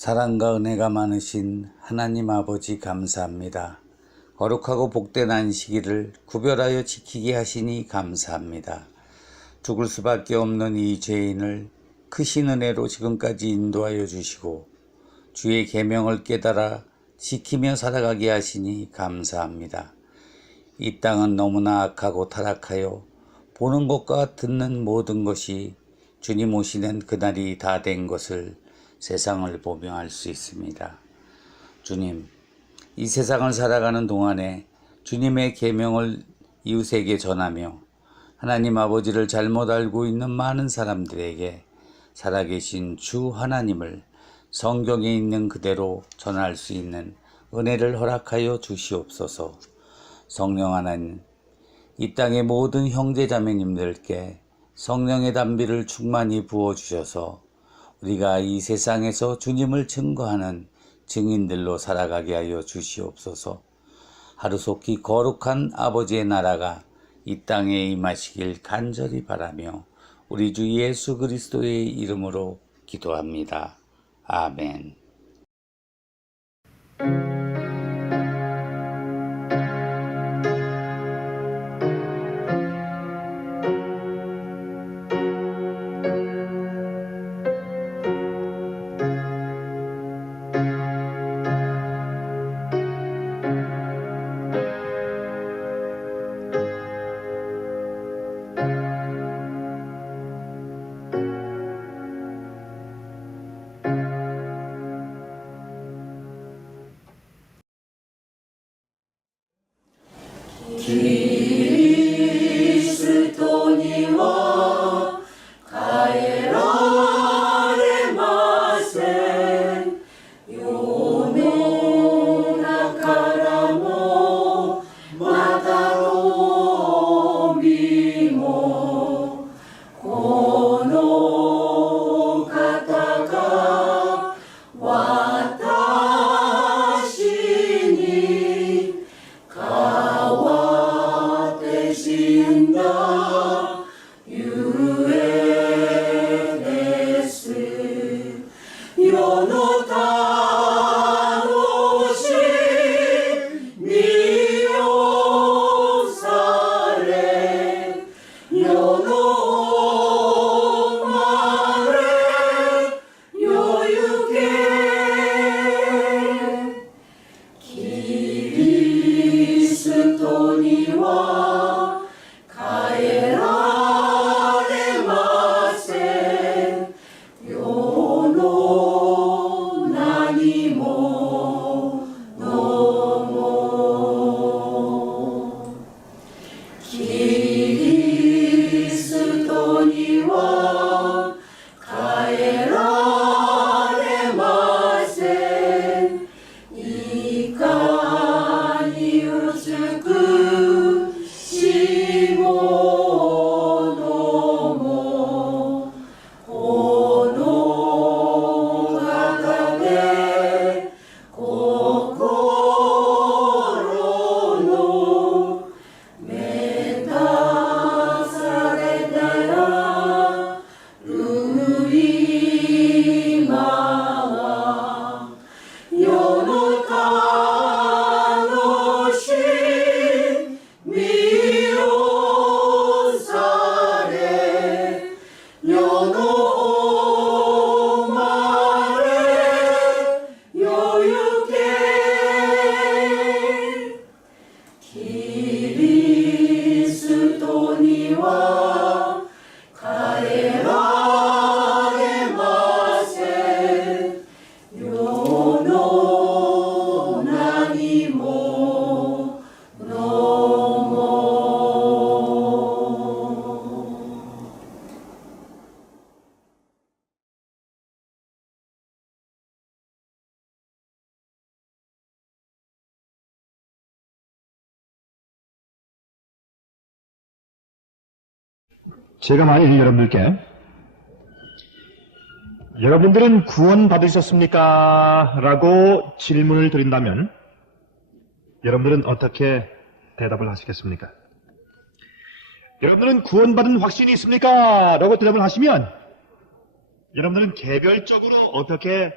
사랑과 은혜가 많으신 하나님 아버지 감사합니다. 거룩하고 복된 안식일을 구별하여 지키게 하시니 감사합니다. 죽을 수밖에 없는 이 죄인을 크신 은혜로 지금까지 인도하여 주시고 주의 계명을 깨달아 지키며 살아가게 하시니 감사합니다. 이 땅은 너무나 악하고 타락하여 보는 것과 듣는 모든 것이 주님 오시는 그날이 다 된 것을 세상을 보며 알 수 있습니다. 주님, 이 세상을 살아가는 동안에 주님의 계명을 이웃에게 전하며 하나님 아버지를 잘못 알고 있는 많은 사람들에게 살아계신 주 하나님을 성경에 있는 그대로 전할 수 있는 은혜를 허락하여 주시옵소서. 성령 하나님, 이 땅의 모든 형제자매님들께 성령의 담비를 충만히 부어주셔서 우리가 이 세상에서 주님을 증거하는 증인들로 살아가게 하여 주시옵소서. 하루속히 거룩한 아버지의 나라가 이 땅에 임하시길 간절히 바라며 우리 주 예수 그리스도의 이름으로 기도합니다. 아멘. 그리스도니와 가에라레 마센 요노나 카라모 마다로 미모 고노 가타가 와타시니 가와 되신다 유에데스 요노타노시 미오사레 요노마레 요유게 그리스도니와 가에라레 마센 요노나 제가 만일 여러분들께 여러분들은 구원 받으셨습니까? 라고 질문을 드린다면 여러분들은 어떻게 대답을 하시겠습니까? 여러분들은 구원받은 확신이 있습니까? 라고 대답을 하시면 여러분들은 개별적으로 어떻게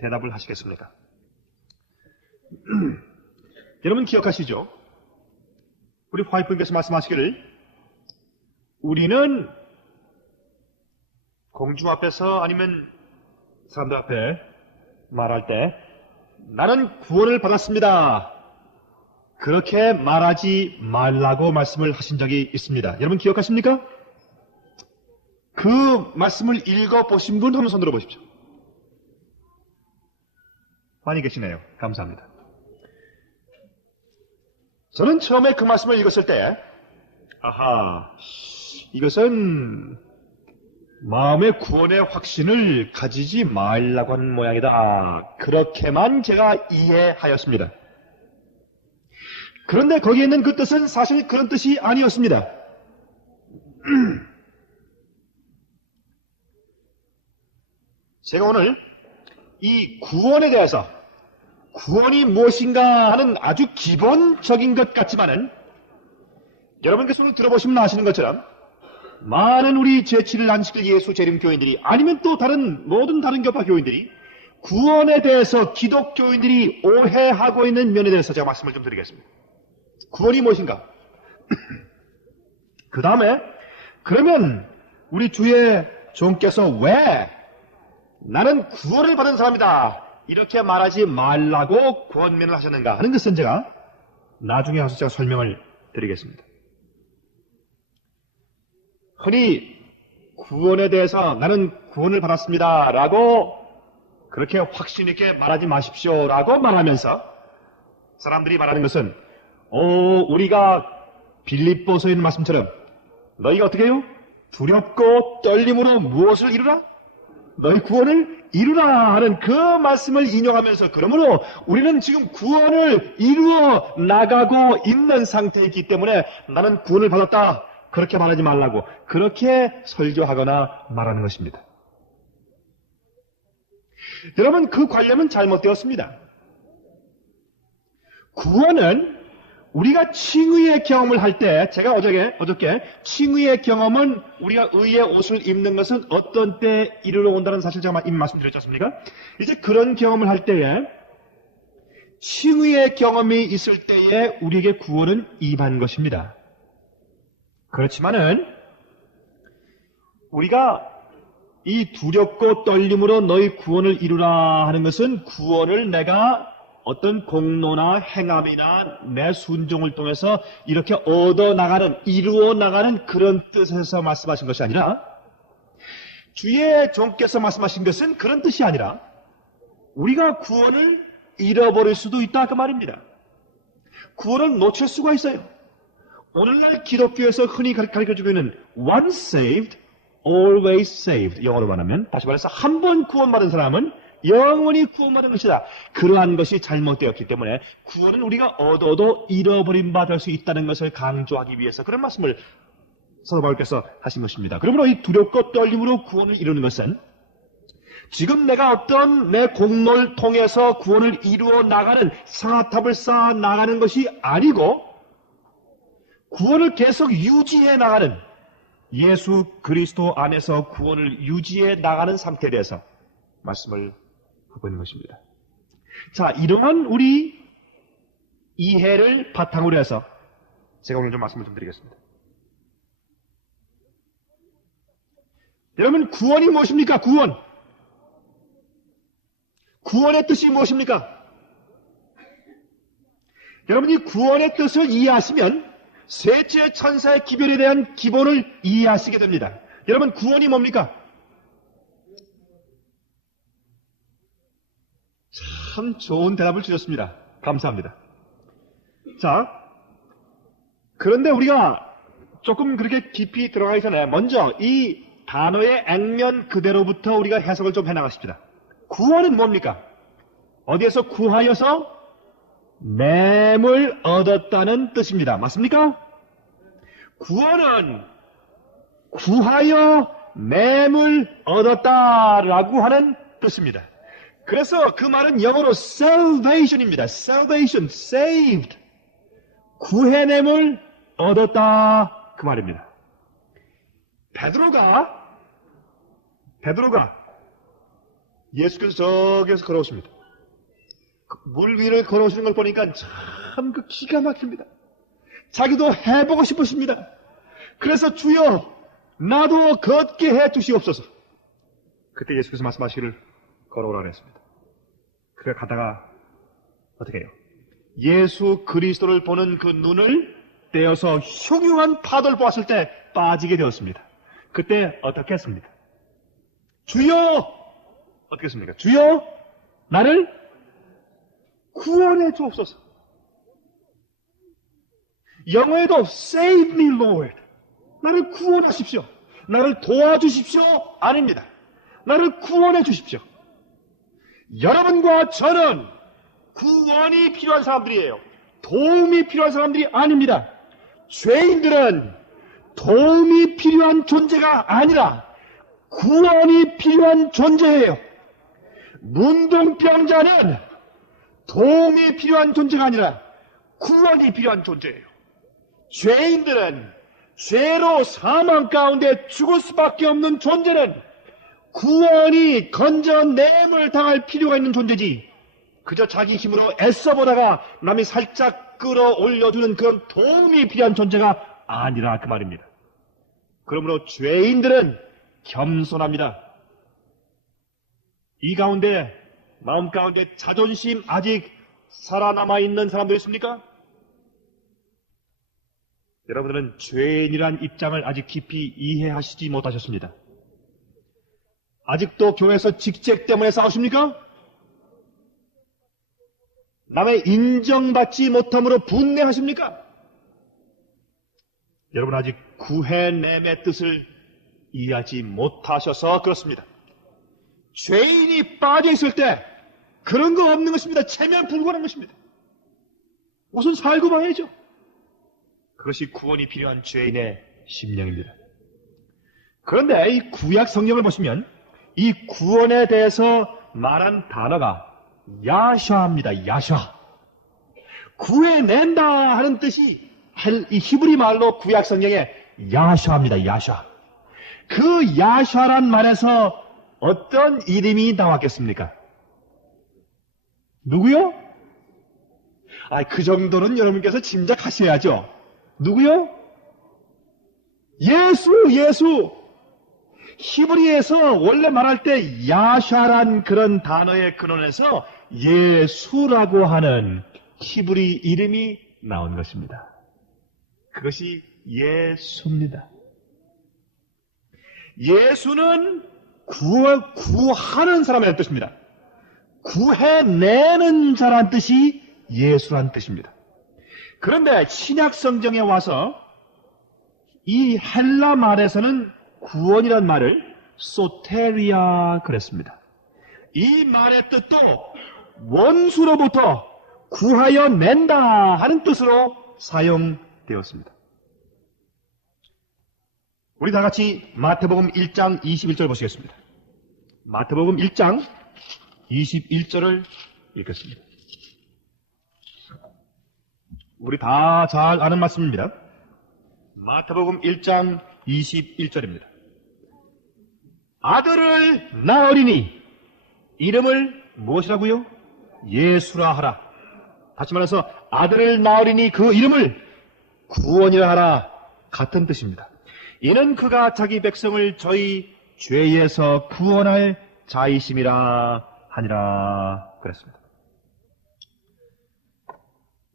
대답을 하시겠습니까? 여러분 기억하시죠? 우리 화이트님께서 말씀하시기를 우리는 공중 앞에서 아니면 사람들 앞에 말할 때 나는 구원을 받았습니다. 그렇게 말하지 말라고 말씀을 하신 적이 있습니다. 여러분 기억하십니까? 그 말씀을 읽어보신 분 한번 손 들어보십시오. 많이 계시네요. 감사합니다. 저는 처음에 그 말씀을 읽었을 때 아하, 이것은 마음의 구원의 확신을 가지지 말라고 하는 모양이다. 그렇게만 제가 이해하였습니다. 그런데 거기에 있는 그 뜻은 사실 그런 뜻이 아니었습니다. 제가 오늘 이 구원에 대해서 구원이 무엇인가 하는 아주 기본적인 것 같지만은 여러분께서 오늘 들어보시면 아시는 것처럼 많은 우리 제7일 안식일 예수 재림 교인들이 아니면 또 모든 다른 교파 교인들이 구원에 대해서 기독교인들이 오해하고 있는 면에 대해서 제가 말씀을 좀 드리겠습니다. 구원이 무엇인가? 그 다음에 그러면 우리 주의 종께서 왜 나는 구원을 받은 사람이다 이렇게 말하지 말라고 권면을 하셨는가 하는 것은 제가 나중에 와서 제가 설명을 드리겠습니다. 흔히 구원에 대해서 나는 구원을 받았습니다 라고 그렇게 확신 있게 말하지 마십시오 라고 말하면서 사람들이 말하는 것은 우리가 빌립보서에 있는 말씀처럼 너희가 어떻게 해요? 두렵고 떨림으로 무엇을 이루라? 너희 구원을 이루라 하는 그 말씀을 인용하면서 그러므로 우리는 지금 구원을 이루어 나가고 있는 상태이기 때문에 나는 구원을 받았다. 그렇게 말하지 말라고 그렇게 설교하거나 말하는 것입니다. 여러분 그 관념은 잘못되었습니다. 구원은 우리가 칭의의 경험을 할 때 제가 어저께 칭의의 경험은 우리가 의의 옷을 입는 것은 어떤 때 이르러 온다는 사실 제가 이미 말씀드렸지 않습니까? 이제 그런 경험을 할 때에 칭의의 경험이 있을 때에 우리에게 구원은 임한 것입니다. 그렇지만은 우리가 이 두렵고 떨림으로 너희 구원을 이루라 하는 것은 구원을 내가 어떤 공로나 행함이나 내 순종을 통해서 이렇게 얻어나가는, 이루어나가는 그런 뜻에서 말씀하신 것이 아니라 주의 종께서 말씀하신 것은 그런 뜻이 아니라 우리가 구원을 잃어버릴 수도 있다 그 말입니다. 구원을 놓칠 수가 있어요. 오늘날 기독교에서 흔히 가르쳐주고 있는 once saved, always saved 영어로 말하면 다시 말해서 한 번 구원받은 사람은 영원히 구원받은 것이다. 그러한 것이 잘못되었기 때문에 구원은 우리가 얻어도 잃어버린 바 될 수 있다는 것을 강조하기 위해서 그런 말씀을 사도 바울께서 하신 것입니다. 그러므로 이 두렵고 떨림으로 구원을 이루는 것은 지금 내가 어떤 내 공로를 통해서 구원을 이루어 나가는 사탑을 쌓아 나가는 것이 아니고 구원을 계속 유지해 나가는 예수 그리스도 안에서 구원을 유지해 나가는 상태에 대해서 말씀을 하고 있는 것입니다. 자, 이러한 우리 이해를 바탕으로 해서 제가 오늘 좀 말씀을 좀 드리겠습니다. 여러분, 구원이 무엇입니까? 구원. 구원의 뜻이 무엇입니까? 여러분이 구원의 뜻을 이해하시면 셋째 천사의 기별에 대한 기본을 이해하시게 됩니다. 여러분, 구원이 뭡니까? 참 좋은 대답을 주셨습니다. 감사합니다. 자, 그런데 우리가 조금 그렇게 깊이 들어가기 전에 먼저 이 단어의 액면 그대로부터 우리가 해석을 좀 해나가십시다. 구원은 뭡니까? 어디에서 구하여서 냄을 얻었다는 뜻입니다. 맞습니까? 구원은 구하여 냄을 얻었다라고 하는 뜻입니다. 그래서 그 말은 영어로 salvation입니다. salvation, saved. 구해냄을 얻었다 그 말입니다. 베드로가 예수께서 저기에서 걸어오십니다. 물 위를 걸어오시는 걸 보니까 참 그 기가 막힙니다. 자기도 해보고 싶으십니다. 그래서 주여 나도 걷게 해 주시옵소서. 그때 예수께서 말씀하시기를 걸어오라 했습니다. 그래 가다가 어떻게 해요? 예수 그리스도를 보는 그 눈을 떼어서 흉흉한 파도를 보았을 때 빠지게 되었습니다. 그때 어떻게 했습니까? 주여! 어떻게 했습니까? 주여! 나를 구원해 주옵소서. 영어에도 Save me, Lord. 나를 구원하십시오. 나를 도와주십시오. 아닙니다. 나를 구원해 주십시오. 여러분과 저는 구원이 필요한 사람들이에요. 도움이 필요한 사람들이 아닙니다. 죄인들은 도움이 필요한 존재가 아니라 구원이 필요한 존재예요. 문둥병자는 도움이 필요한 존재가 아니라 구원이 필요한 존재예요. 죄인들은 죄로 사망 가운데 죽을 수밖에 없는 존재는 구원이 건져냄을 당할 필요가 있는 존재지, 그저 자기 힘으로 애써보다가 남이 살짝 끌어올려주는 그런 도움이 필요한 존재가 아니라 그 말입니다. 그러므로 죄인들은 겸손합니다. 이 가운데 마음 가운데 자존심 아직 살아남아 있는 사람들 있습니까? 여러분들은 죄인이란 입장을 아직 깊이 이해하시지 못하셨습니다. 아직도 교회에서 직책 때문에 싸우십니까? 남의 인정받지 못함으로 분내하십니까? 여러분 아직 구해냄의 뜻을 이해하지 못하셔서 그렇습니다. 죄인이 빠져 있을 때 그런 거 없는 것입니다. 체면 불구하는 것입니다. 우선 살고 봐야죠. 그것이 구원이 필요한 죄인의 심령입니다. 그런데 이 구약 성경을 보시면 이 구원에 대해서 말한 단어가 야샤입니다. 야샤. 구해낸다 하는 뜻이 이 히브리 말로 구약 성경에 야샤입니다. 야샤. 그 야샤란 말에서 어떤 이름이 나왔겠습니까? 누구요? 그 정도는 여러분께서 짐작하셔야죠. 누구요? 예수. 히브리에서 원래 말할 때 야샤란 그런 단어의 근원에서 예수라고 하는 히브리 이름이 나온 것입니다. 그것이 예수입니다. 예수는 구하는 사람이라는 뜻입니다. 구해내는 자란 뜻이 예수란 뜻입니다. 그런데 신약 성경에 와서 이 헬라 말에서는 구원이란 말을 소테리아 그랬습니다. 이 말의 뜻도 원수로부터 구하여 낸다 하는 뜻으로 사용되었습니다. 우리 다 같이 마태복음 1장 21절 보시겠습니다. 마태복음 1장 21절을 읽겠습니다. 우리 다 잘 아는 말씀입니다. 마태복음 1장 21절입니다. 아들을 낳으리니 이름을 무엇이라고요? 예수라 하라. 다시 말해서 아들을 낳으리니 그 이름을 구원이라 하라. 같은 뜻입니다. 이는 그가 자기 백성을 저희 죄에서 구원할 자이심이라 하니라 그랬습니다.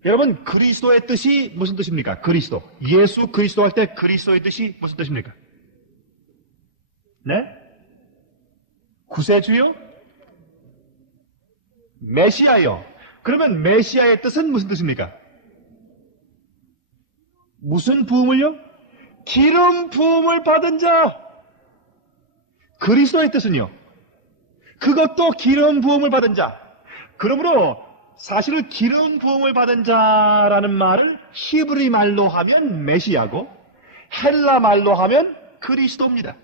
여러분, 그리스도의 뜻이 무슨 뜻입니까? 그리스도. 예수 그리스도 할 때 그리스도의 뜻이 무슨 뜻입니까? 네? 구세주요? 메시아요. 그러면 메시아의 뜻은 무슨 뜻입니까? 무슨 부음을요? 기름 부음을 받은 자. 그리스도의 뜻은요? 그것도 기름 부음을 받은 자. 그러므로 사실은 기름 부음을 받은 자라는 말을 히브리 말로 하면 메시아고 헬라 말로 하면 그리스도입니다.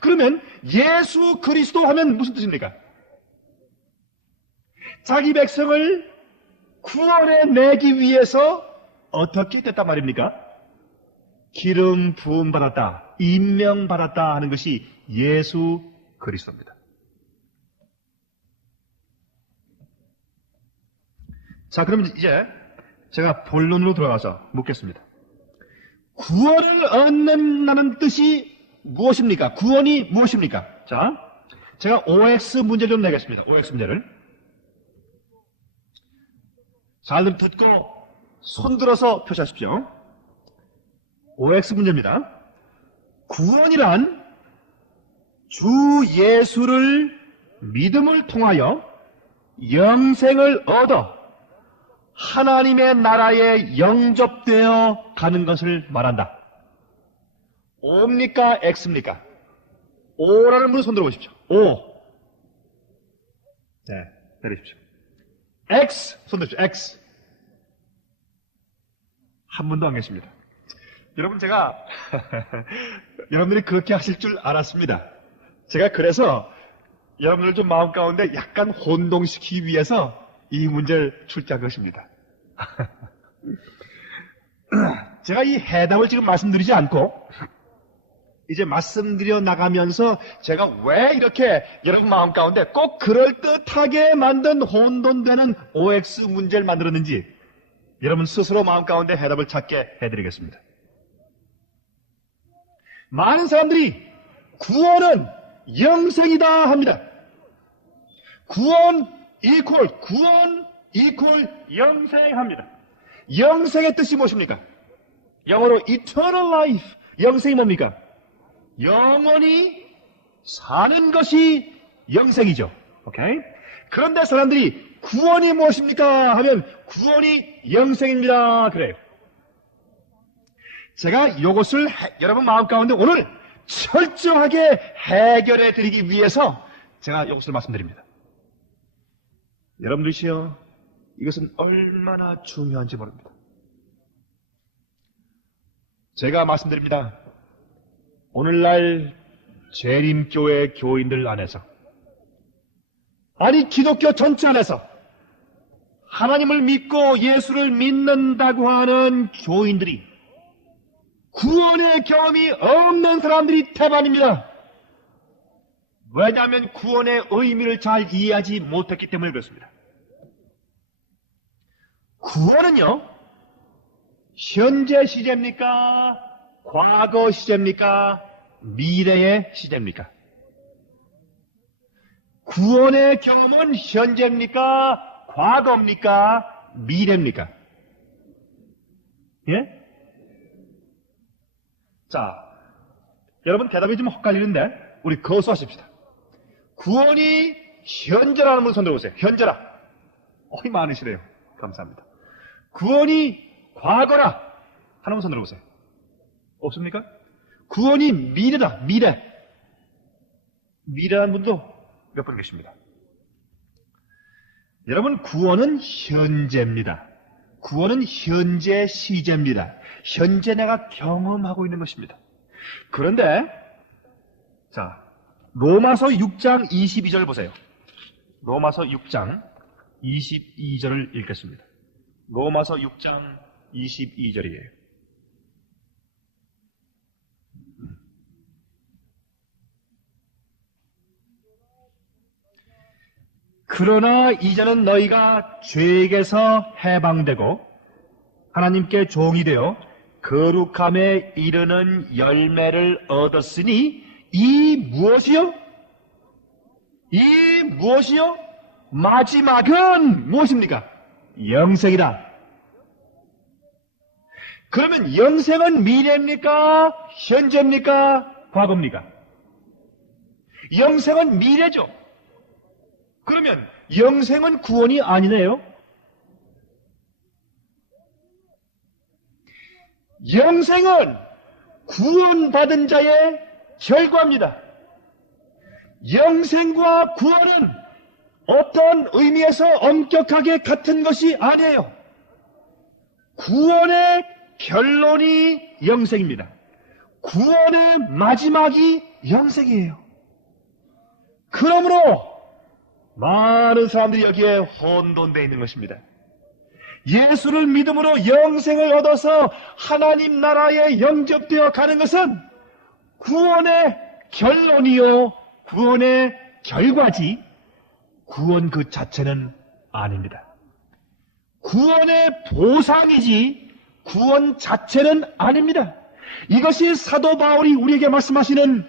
그러면 예수 그리스도 하면 무슨 뜻입니까? 자기 백성을 구원해 내기 위해서 어떻게 됐단 말입니까? 기름 부음 받았다, 임명 받았다 하는 것이 예수 그리스도입니다. 자, 그럼 이제 제가 본론으로 돌아가서 묻겠습니다. 구원을 얻는다는 뜻이 무엇입니까? 구원이 무엇입니까? 자, 제가 OX 문제 좀 내겠습니다. OX 문제를. 잘 듣고 손 들어서 표시하십시오. OX 문제입니다. 구원이란 주 예수를 믿음을 통하여 영생을 얻어 하나님의 나라에 영접되어 가는 것을 말한다. O입니까? X입니까? O라는 분은 손 들어보십시오. O. 네, 내리십시오. X, 손 들십시오. X. 한 분도 안 계십니다. 여러분, 제가 여러분들이 그렇게 하실 줄 알았습니다. 제가 그래서 여러분들 좀 마음 가운데 약간 혼동시키기 위해서 이 문제를 출제한 것입니다. 제가 이 해답을 지금 말씀드리지 않고 이제 말씀드려 나가면서 제가 왜 이렇게 여러분 마음 가운데 꼭 그럴듯하게 만든 혼돈되는 OX 문제를 만들었는지 여러분 스스로 마음 가운데 해답을 찾게 해드리겠습니다. 많은 사람들이 구원은 영생이다 합니다. 구원 이퀄 영생합니다. 영생의 뜻이 무엇입니까? 영어로 eternal life. 영생이 뭡니까? 영원히 사는 것이 영생이죠. 오케이? 그런데 사람들이 구원이 무엇입니까? 하면 구원이 영생입니다. 그래요. 제가 이것을 여러분 마음 가운데 오늘 철저하게 해결해 드리기 위해서 제가 이것을 말씀드립니다. 여러분들이시여, 이것은 얼마나 중요한지 모릅니다. 제가 말씀드립니다. 오늘날 재림교회 교인들 안에서, 아니 기독교 전체 안에서 하나님을 믿고 예수를 믿는다고 하는 교인들이 구원의 경험이 없는 사람들이 태반입니다. 왜냐하면 구원의 의미를 잘 이해하지 못했기 때문에 그렇습니다. 구원은요, 현재 시제입니까? 과거 시제입니까? 미래의 시제입니까? 구원의 경험은 현재입니까? 과거입니까? 미래입니까? 예? 자, 여러분 대답이 좀 헷갈리는데 우리 거수하십시다. 구원이 현재라는 분 손 들어보세요. 현재라. 어이 많으시래요. 감사합니다. 구원이 과거라 하는 분 손 들어보세요. 없습니까? 구원이 미래다. 미래라는 분도 몇 분 계십니다. 여러분, 구원은 현재입니다. 구원은 현재 시제입니다. 현재 내가 경험하고 있는 것입니다. 그런데 자, 로마서 6장 22절 보세요. 로마서 6장 22절을 읽겠습니다. 로마서 6장 22절이에요. 그러나 이제는 너희가 죄에게서 해방되고 하나님께 종이 되어 거룩함에 이르는 열매를 얻었으니 이 무엇이요? 마지막은 무엇입니까? 영생이다. 그러면 영생은 미래입니까? 현재입니까? 과거입니까? 영생은 미래죠. 그러면 영생은 구원이 아니네요. 영생은 구원받은 자의 결과입니다. 영생과 구원은 어떤 의미에서 엄격하게 같은 것이 아니에요. 구원의 결론이 영생입니다. 구원의 마지막이 영생이에요. 그러므로 많은 사람들이 여기에 혼돈되어 있는 것입니다. 예수를 믿음으로 영생을 얻어서 하나님 나라에 영접되어 가는 것은 구원의 결론이요, 구원의 결과지, 구원 그 자체는 아닙니다. 구원의 보상이지 구원 자체는 아닙니다. 이것이 사도 바울이 우리에게 말씀하시는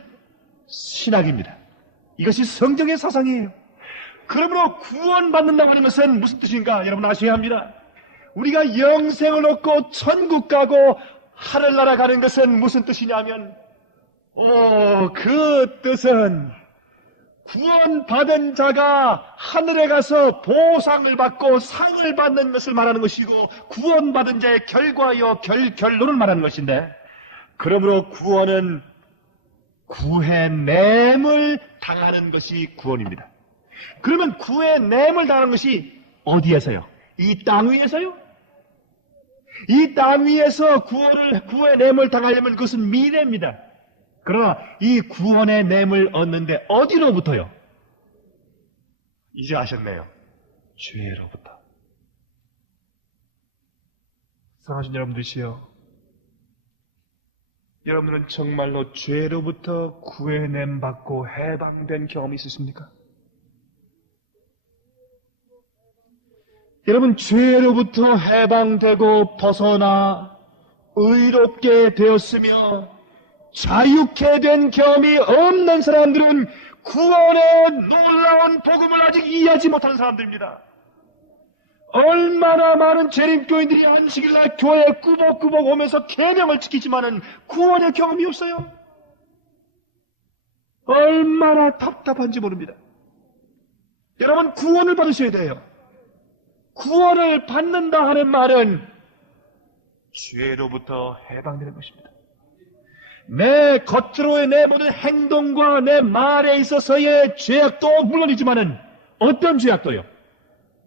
신학입니다. 이것이 성경의 사상이에요. 그러므로 구원받는다고 하는 것은 무슨 뜻인가 여러분 아셔야 합니다. 우리가 영생을 얻고 천국 가고 하늘나라 가는 것은 무슨 뜻이냐면 그 뜻은 구원받은 자가 하늘에 가서 보상을 받고 상을 받는 것을 말하는 것이고 구원받은 자의 결과요 결론을 말하는 것인데, 그러므로 구원은 구해냄을 당하는 것이 구원입니다. 그러면 구해냄을 당하는 것이 어디에서요? 이 땅 위에서요? 이 땅 위에서 구해냄을 당하려면 그것은 미래입니다. 그러나 이 구원의 냄을 얻는데 어디로부터요? 이제 아셨네요. 죄로부터. 사랑하신 여러분들이시여, 여러분들은 정말로 죄로부터 구해냄 받고 해방된 경험이 있으십니까? 여러분, 죄로부터 해방되고 벗어나 의롭게 되었으며 자유케 된 경험이 없는 사람들은 구원의 놀라운 복음을 아직 이해하지 못한 사람들입니다. 얼마나 많은 재림교인들이 안식일날 교회에 꾸벅꾸벅 오면서 계명을 지키지만은 구원의 경험이 없어요. 얼마나 답답한지 모릅니다. 여러분, 구원을 받으셔야 돼요. 구원을 받는다 하는 말은 죄로부터 해방되는 것입니다. 내 겉으로의 내 모든 행동과 내 말에 있어서의 죄악도 물론이지만은 어떤 죄악도요?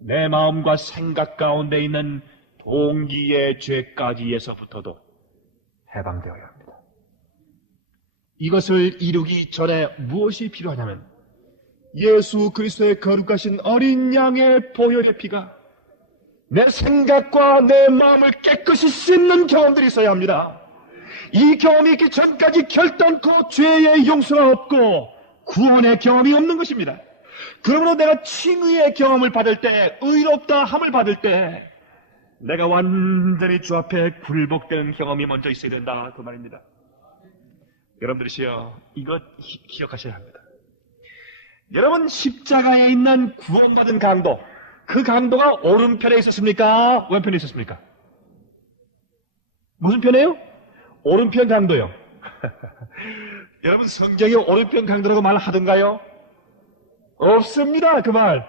내 마음과 생각 가운데 있는 동기의 죄까지에서부터도 해방되어야 합니다. 이것을 이루기 전에 무엇이 필요하냐면 예수 그리스도의 거룩하신 어린 양의 보혈의 피가 내 생각과 내 마음을 깨끗이 씻는 경험들이 있어야 합니다. 이 경험이 있기 전까지 결단코 죄의 용서가 없고 구원의 경험이 없는 것입니다. 그러므로 내가 칭의의 경험을 받을 때, 의롭다 함을 받을 때 내가 완전히 주 앞에 굴복되는 경험이 먼저 있어야 된다, 그 말입니다. 여러분들이시여, 이것 기억하셔야 합니다. 여러분, 십자가에 있는 구원받은 강도, 그 강도가 오른편에 있었습니까? 왼편에 있었습니까? 무슨 편이에요? 오른편 강도요. 여러분, 성경에 오른편 강도라고 말하던가요? 없습니다, 그 말.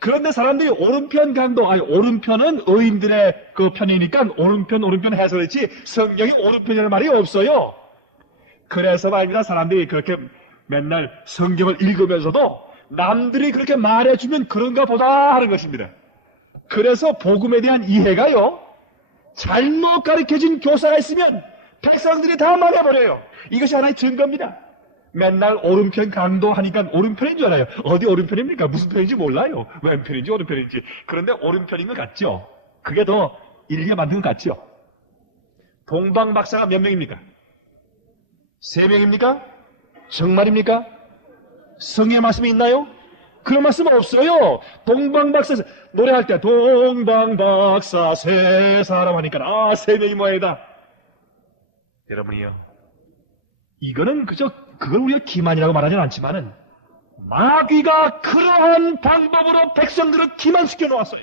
그런데 사람들이 오른편 강도, 오른편은 의인들의 그 편이니까 오른편 해설했지 성경에 오른편이라는 말이 없어요. 그래서 말입니다, 사람들이 그렇게 맨날 성경을 읽으면서도 남들이 그렇게 말해주면 그런가 보다 하는 것입니다. 그래서 복음에 대한 이해가요, 잘못 가르쳐진 교사가 있으면 백성들이 다 망해버려요. 이것이 하나의 증거입니다. 맨날 오른편 강도 하니까 오른편인 줄 알아요. 어디 오른편입니까? 무슨 편인지 몰라요. 왼편인지 오른편인지. 그런데 오른편인 것 같죠? 그게 더 일리가 맞는 것 같죠? 동방 박사가 몇 명입니까? 3명입니까? 정말입니까? 성경의 말씀이 있나요? 그런 말씀 없어요. 동방박사 노래할 때 동방박사 세 사람 하니까 3명이 모양이다. 여러분이요, 이거는 그저 그걸 우리가 기만이라고 말하지는 않지만은 마귀가 그러한 방법으로 백성들을 기만시켜 놓았어요.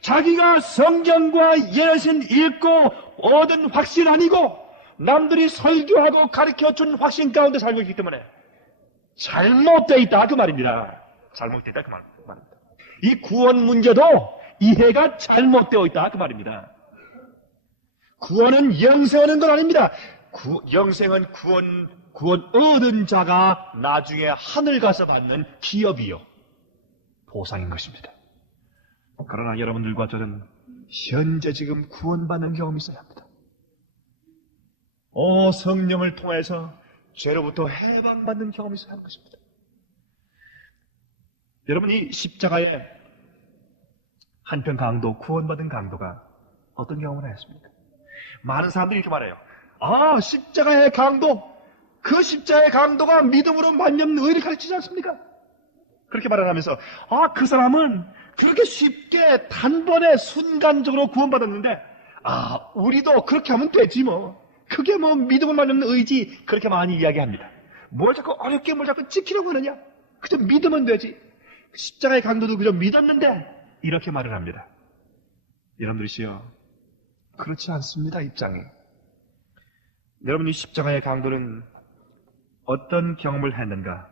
자기가 성경과 예신 읽고 얻은 확신 아니고 남들이 설교하고 가르쳐준 확신 가운데 살고 있기 때문에 잘못되어 있다, 그 말입니다. 잘못되어 있다, 그 말입니다. 이 구원 문제도 이해가 잘못되어 있다, 그 말입니다. 구원은 영생하는 건 아닙니다. 영생은 구원 얻은 자가 나중에 하늘 가서 받는 기업이요, 보상인 것입니다. 그러나 여러분들과 저는 현재 지금 구원받는 경험이 있어야 합니다. 성령을 통해서 죄로부터 해방받는 경험이 있어야 하는 것입니다. 여러분, 이 십자가의 한편 강도, 구원받은 강도가 어떤 경험을 했습니까? 많은 사람들이 이렇게 말해요. 십자가의 강도, 그 십자가의 강도가 믿음으로 말미암는 의를 가르치지 않습니까? 그렇게 말을 하면서 그 사람은 그렇게 쉽게 단번에 순간적으로 구원받았는데 우리도 그렇게 하면 되지 뭐. 그게 뭐 믿음을 말미암는 의지, 그렇게 많이 이야기합니다. 뭘 자꾸 어렵게 뭘 자꾸 지키려고 하느냐? 그저 믿으면 되지. 십자가의 강도도 그저 믿었는데 이렇게 말을 합니다. 여러분들이시여, 그렇지 않습니다. 입장이. 여러분이 십자가의 강도는 어떤 경험을 했는가?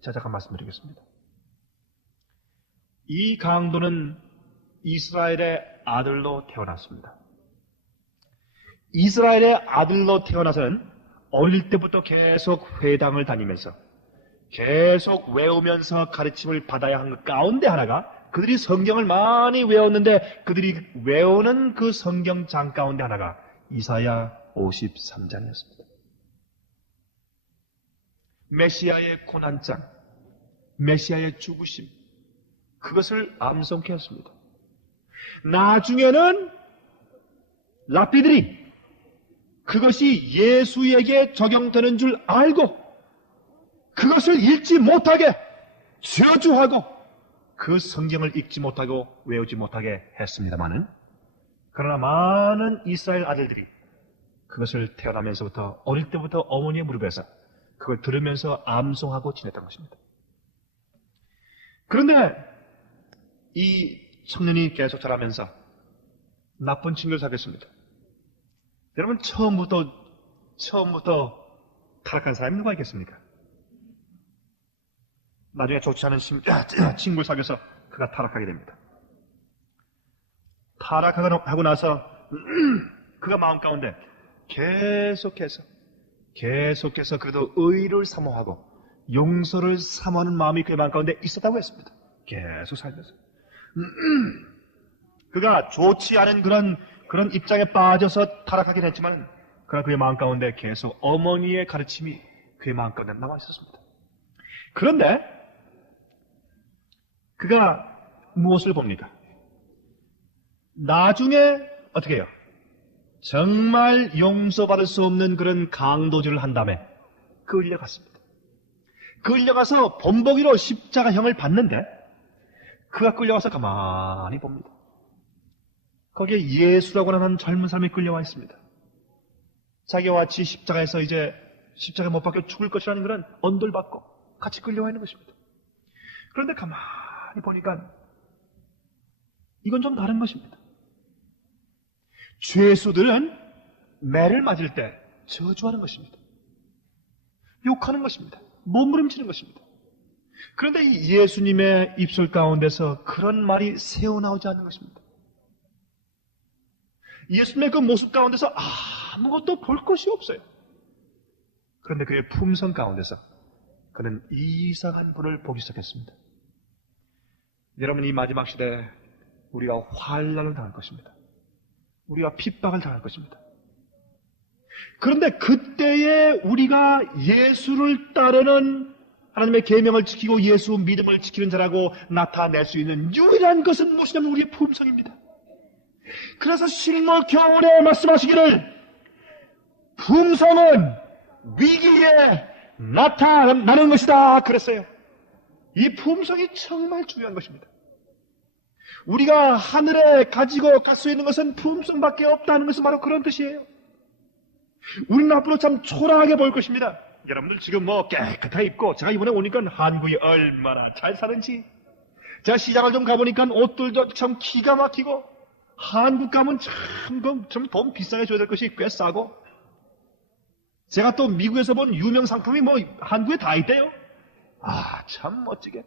제가 잠깐 말씀드리겠습니다. 이 강도는 이스라엘의 아들로 태어났습니다. 이스라엘의 아들로 태어나서는 어릴 때부터 계속 회당을 다니면서 계속 외우면서 가르침을 받아야 하는 것 가운데 하나가, 그들이 성경을 많이 외웠는데 그들이 외우는 그 성경장 가운데 하나가 이사야 53장이었습니다. 메시아의 고난장, 메시아의 죽으심, 그것을 암송케 했습니다. 나중에는 랍비들이 그것이 예수에게 적용되는 줄 알고 그것을 읽지 못하게 저주하고 그 성경을 읽지 못하고 외우지 못하게 했습니다마는, 그러나 많은 이스라엘 아들들이 그것을 태어나면서부터 어릴 때부터 어머니의 무릎에서 그걸 들으면서 암송하고 지냈던 것입니다. 그런데 이 청년이 계속 자라면서 나쁜 친구를 사귀었습니다. 여러분, 처음부터 타락한 사람이 누가 있겠습니까? 나중에 좋지 않은 친구를 사귀어서 그가 타락하게 됩니다. 타락하고 나서 그가 마음 가운데 계속해서 그래도 의를 사모하고 용서를 사모하는 마음이 그의 마음 가운데 있었다고 했습니다. 계속 살면서 그가 좋지 않은 그런 입장에 빠져서 타락하긴 했지만, 그러나 그의 마음 가운데 계속 어머니의 가르침이 그의 마음 가운데 남아 있었습니다. 그런데 그가 무엇을 봅니까? 나중에 어떻게 해요? 정말 용서받을 수 없는 그런 강도질을 한 다음에 끌려갔습니다. 끌려가서 본보기로 십자가형을 받는데, 그가 끌려가서 가만히 봅니다. 거기에 예수라고 하는 젊은 사람이 끌려와 있습니다. 자기와 같이 십자가에서 이제 십자가에 못 박혀 죽을 것이라는 그런 언도를 받고 같이 끌려와 있는 것입니다. 그런데 가만히 보니까 이건 좀 다른 것입니다. 죄수들은 매를 맞을 때 저주하는 것입니다. 욕하는 것입니다. 몸부림치는 것입니다. 그런데 이 예수님의 입술 가운데서 그런 말이 새어나오지 않는 것입니다. 예수님의 그 모습 가운데서 아무것도 볼 것이 없어요. 그런데 그의 품성 가운데서 그는 이상한 분을 보기 시작했습니다. 여러분, 이 마지막 시대에 우리가 환난을 당할 것입니다. 우리가 핍박을 당할 것입니다. 그런데 그때에 우리가 예수를 따르는, 하나님의 계명을 지키고 예수 믿음을 지키는 자라고 나타낼 수 있는 유일한 것은 무엇이냐면 우리의 품성입니다. 그래서 실로교훈에 말씀하시기를 품성은 위기에 나타나는 것이다 그랬어요. 이 품성이 정말 중요한 것입니다. 우리가 하늘에 가지고 갈 수 있는 것은 품성밖에 없다는 것은 바로 그런 뜻이에요. 우리는 앞으로 참 초라하게 보일 것입니다. 여러분들 지금 뭐 깨끗하게 입고, 제가 이번에 오니까 한국이 얼마나 잘 사는지, 제가 시장을 좀 가보니까 옷들도 참 기가 막히고, 한국 가면 좀 돈 비싸게 줘야 될 것이 꽤 싸고, 제가 또 미국에서 본 유명 상품이 뭐 한국에 다 있대요. 참 멋지게.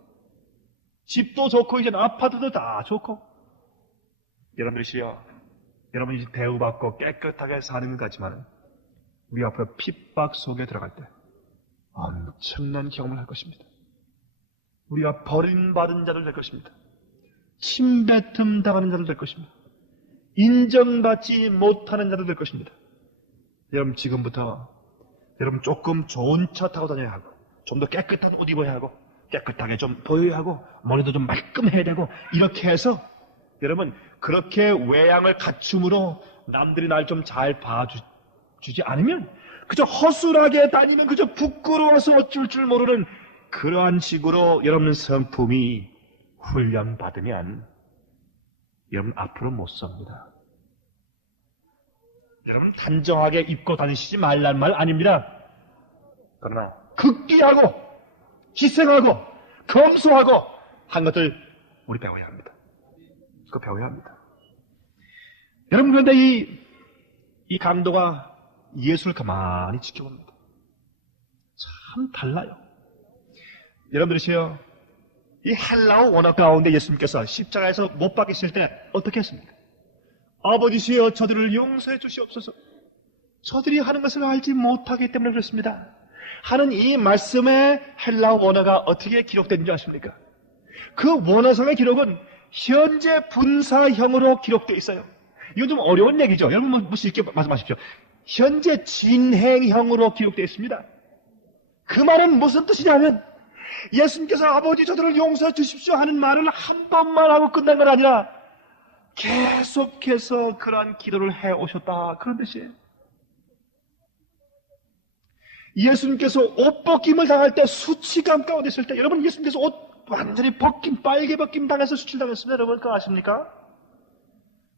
집도 좋고 이제 아파트도 다 좋고. 여러분들이시여, 여러분이 대우받고 깨끗하게 사는 것 같지만 우리 앞으로 핍박 속에 들어갈 때 엄청난 경험을 할 것입니다. 우리가 버림받은 자들 될 것입니다. 침뱉음 당하는 자들 될 것입니다. 인정받지 못하는 자들 될 것입니다. 여러분 지금부터 여러분 조금 좋은 차 타고 다녀야 하고 좀 더 깨끗한 옷 입어야 하고 깨끗하게 좀 보여야 하고 머리도 좀 말끔해야 되고 이렇게 해서 여러분 그렇게 외양을 갖춤으로 남들이 날 좀 잘 봐주지 않으면 그저 허술하게 다니면 그저 부끄러워서 어쩔 줄 모르는 그러한 식으로 여러분 성품이 훈련받으면 여러분 앞으로 못 섭니다. 여러분 단정하게 입고 다니시지 말란 말 아닙니다. 그러나 극기하고 희생하고 검소하고 한 것들 우리 배워야 합니다. 그거 배워야 합니다. 여러분 그런데 이 강도가 예수를 가만히 지켜봅니다. 참 달라요. 여러분들이시요 이 헬라어 원어 가운데 예수님께서 십자가에서 못 박히실 때 어떻게 했습니까? 아버지시여 저들을 용서해 주시옵소서. 저들이 하는 것을 알지 못하기 때문에 그렇습니다. 하는 이 말씀의 헬라어 원어가 어떻게 기록된지 아십니까? 그 원어상의 기록은 현재 분사형으로 기록되어 있어요. 이건 좀 어려운 얘기죠. 여러분 무시 있게 말씀하십시오. 현재 진행형으로 기록되어 있습니다. 그 말은 무슨 뜻이냐면 예수님께서 아버지 저들을 용서해 주십시오 하는 말을 한 번만 하고 끝난 건 아니라 계속해서 그러한 기도를 해오셨다 그런 뜻이에요. 예수님께서 옷 벗김을 당할 때 수치감 가운데 있을 때 여러분 예수님께서 옷 완전히 벗김 빨개 벗김 당해서 수치를 당했습니다. 여러분 그거 아십니까?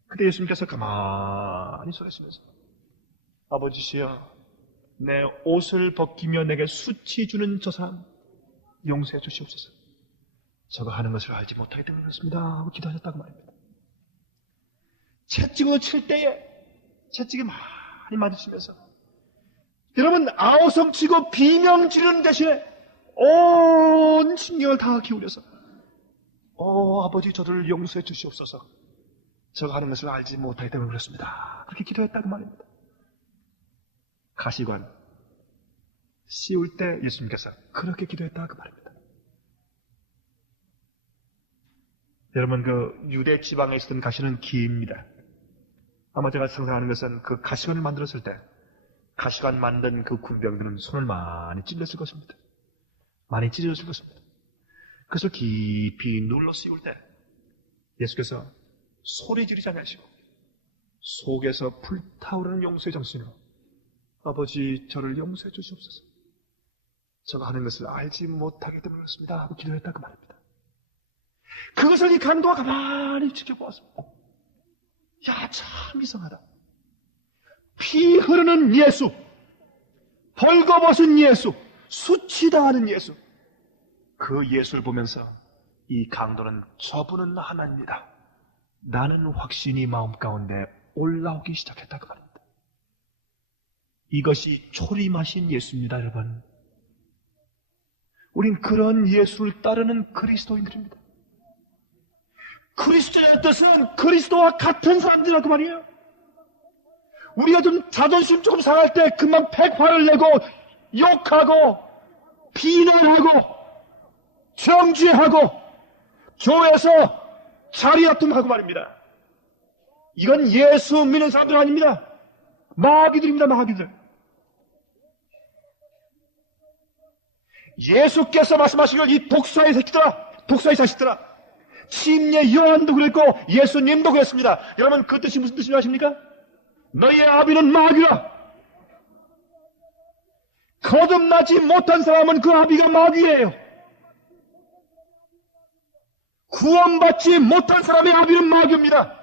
그때 예수님께서 가만히 서 계시면서 아버지시여 내 옷을 벗기며 내게 수치 주는 저 사람 용서해 주시옵소서. 저가 하는 것을 알지 못하기 때문에 그렇습니다 하고 기도하셨다고 말입니다. 채찍으로 칠 때에 채찍이 많이 맞으시면서 여러분 아우성 치고 비명 지르는 대신에 온 신경을 다 기울여서 아버지 저들을 용서해 주시옵소서. 저가 하는 것을 알지 못하기 때문에 그렇습니다. 그렇게 기도했다고 말입니다. 가시관 씌울 때 예수님께서 그렇게 기도했다고 말입니다. 여러분 그 유대 지방에 있었던 가시는 기입니다. 아마 제가 상상하는 것은 그 가시관을 만들었을 때 가시관 만든 그 군병들은 손을 많이 찔렸을 것입니다. 많이 찢어졌을 것입니다. 그래서 깊이 눌러 씌울 때 예수께서 소리 지르지 않으시고 속에서 불타오르는 용서의 정신으로 아버지 저를 용서해 주시옵소서. 저가 하는 것을 알지 못하기 때문에 그렇습니다 하고 기도했다고 말입니다. 그것을 이 강도가 가만히 지켜보았습니다. 야, 참 이상하다. 피 흐르는 예수, 벌거벗은 예수, 수치당하는 예수. 그 예수를 보면서 이 강도는 저분은 하나님이다. 나는 확신이 마음 가운데 올라오기 시작했다고 말입니다. 이것이 초림하신 예수입니다, 여러분. 우린 그런 예수를 따르는 그리스도인들입니다. 그리스도의 뜻은 그리스도와 같은 사람들이라고 말이에요. 우리가 좀 자존심 조금 상할 때 금방 백화를 내고 욕하고 비난하고 정죄하고 교회에서 자리다툼하고 말입니다. 이건 예수 믿는 사람들 아닙니다. 마귀들입니다, 마귀들. 예수께서 말씀하시길 이 독사의 새끼들아, 독사의 자식들아. 침례 요한도 그랬고 예수님도 그랬습니다. 여러분 그 뜻이 무슨 뜻인지 아십니까? 너희의 아비는 마귀라. 거듭나지 못한 사람은 그 아비가 마귀예요. 구원받지 못한 사람의 아비는 마귀입니다.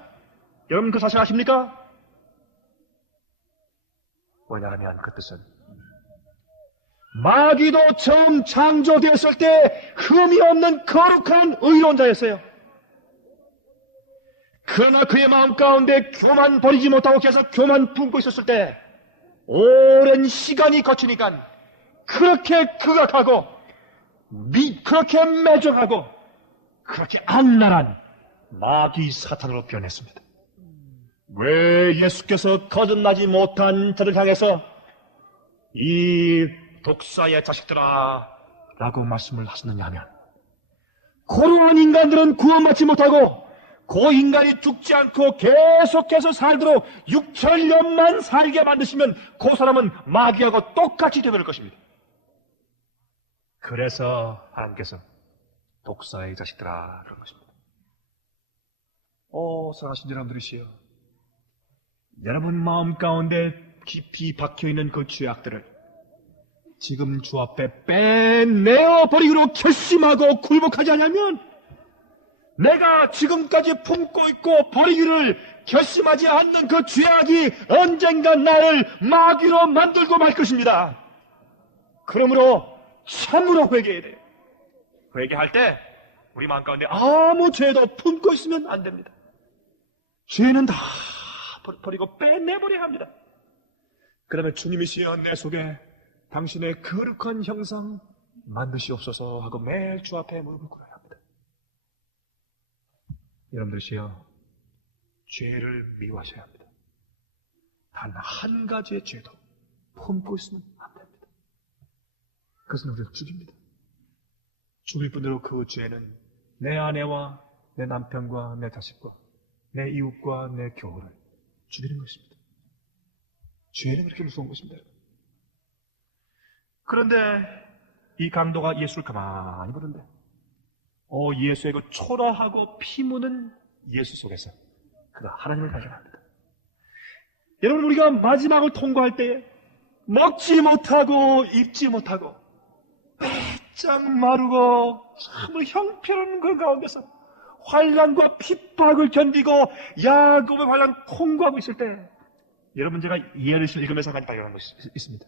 여러분 그 사실 아십니까? 왜냐하면 그 뜻은 마귀도 처음 창조되었을 때 흠이 없는 거룩한 의로운자였어요. 그러나 그의 마음 가운데 교만 버리지 못하고 계속 교만 품고 있었을 때 오랜 시간이 거치니까 그렇게 극악하고 그렇게 매정하고 그렇게 악랄한 마귀 사탄으로 변했습니다. 왜 예수께서 거듭나지 못한 자를 향해서 이 독사의 자식들아 라고 말씀을 하셨느냐 하면 고로한 인간들은 구원받지 못하고 그 인간이 죽지 않고 계속해서 살도록 6천년만 살게 만드시면 그 사람은 마귀하고 똑같이 되버릴 것입니다. 그래서 하나님께서 독사의 자식들아 그런 것입니다. 사랑하신 여러분들이시여, 여러분 마음 가운데 깊이 박혀있는 그 죄악들을 지금 주 앞에 빼내어 버리기로 결심하고 굴복하지 않으면 내가 지금까지 품고 있고 버리기를 결심하지 않는 그 죄악이 언젠가 나를 마귀로 만들고 말 것입니다. 그러므로 참으로 회개해야 돼요. 회개할 때 우리 마음 가운데 아무 죄도 품고 있으면 안 됩니다. 죄는 다 버리고 빼내버려야 합니다. 그러면 주님이시여 내 속에 당신의 거룩한 형상 만드시옵소서 하고 매일 주 앞에 무릎을 꿇어야 합니다. 여러분들이시여 죄를 미워하셔야 합니다. 단 한 가지의 죄도 품고 있으면 안 됩니다. 그것은 우리를 죽입니다. 죽일 뿐더러 그 죄는 내 아내와 내 남편과 내 자식과 내 이웃과 내 교우를 죽이는 것입니다. 죄는 그렇게 무서운 것입니다. 그런데 이 강도가 예수를 가만히 보는데 예수의 그 초라하고 피무는 예수 속에서 그가 하나님을 발견합니다. 여러분, 우리가 마지막을 통과할 때에 먹지 못하고 입지 못하고 빼짝 마르고 참으로 형편없는 그 가운데서 환난과 핍박을 견디고 야곱의 환난 통과하고 있을 때 여러분, 제가 예언을 읽으면서 한 가지 발견한 것이 있습니다.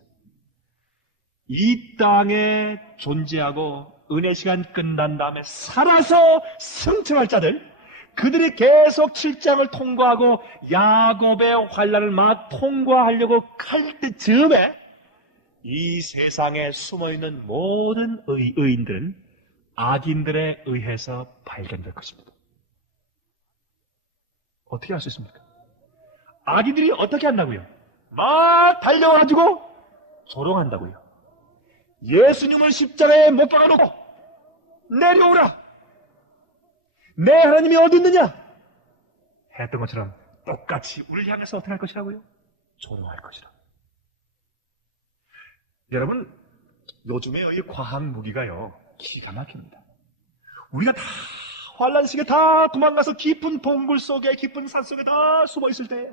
이 땅에 존재하고 은혜 시간 끝난 다음에 살아서 승천할 자들, 그들이 계속 7장을 통과하고 야곱의 환난을 막 통과하려고 갈 때쯤에 이 세상에 숨어있는 모든 의인들은 악인들에 의해서 발견될 것입니다. 어떻게 할 수 있습니까? 악인들이 어떻게 한다고요? 막 달려가지고 조롱한다고요. 예수님을 십자가에 못 박아놓고 내려오라! 내 하나님이 어디 있느냐? 했던 것처럼 똑같이 우리를 향해서 어떻게 할 것이라고요? 조롱할 것이라. 여러분, 요즘에 이 과학 무기가요, 기가 막힙니다. 우리가 다 환란 시기에 다 도망가서 깊은 동굴 속에, 깊은 산 속에 다 숨어 있을 때,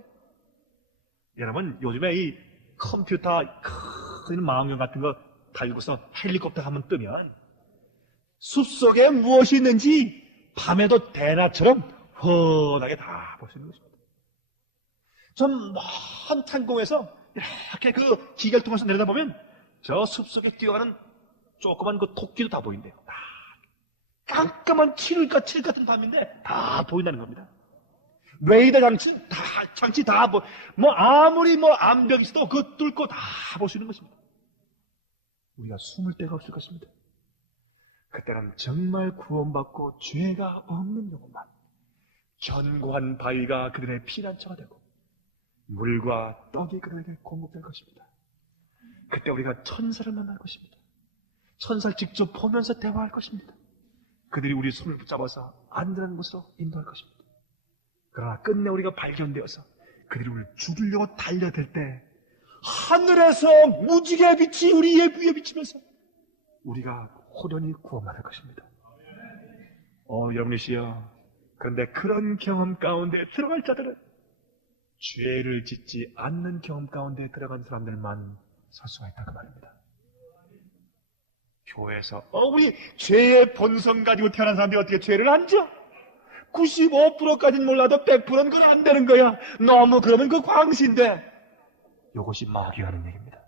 여러분, 요즘에 이 컴퓨터 큰 망원경 같은 거 달고서 헬리콥터 한번 뜨면 숲속에 무엇이 있는지 밤에도 대낮처럼 훤하게 다 볼 수 있는 것입니다. 전 먼 탄공에서 이렇게 그 기계를 통해서 내려다보면 저 숲속에 뛰어가는 조그만 그 토끼도 다 보인대요. 다 깜깜한 칠 같은 밤인데 다 보인다는 겁니다. 레이더 장치 다 아무리 암벽이 있어도 그거 뚫고 다 볼 수 있는 것입니다. 우리가 숨을 데가 없을 것입니다. 그때는 정말 구원받고 죄가 없는 영혼만 견고한 바위가 그들의 피난처가 되고 물과 떡이 그들에게 공급될 것입니다. 그때 우리가 천사를 만날 것입니다. 천사를 직접 보면서 대화할 것입니다. 그들이 우리 손을 붙잡아서 안전한 곳으로 인도할 것입니다. 그러나 끝내 우리가 발견되어서 그들이 우리를 죽이려고 달려들 때 하늘에서 무지개 빛이 우리 위에 비치면서 우리가 호련히 구원받을 것입니다. 여러분이시여, 그런데 그런 경험 가운데 들어갈 자들은 죄를 짓지 않는 경험 가운데 들어간 사람들만 설 수가 있다 그 말입니다. 교회에서 우리 죄의 본성 가지고 태어난 사람들이 어떻게 죄를 안 져? 95%까지는 몰라도 100%는 그건 안 되는 거야. 너무 그러면 그 광시인데. 이것이 마귀가 하는 얘기입니다.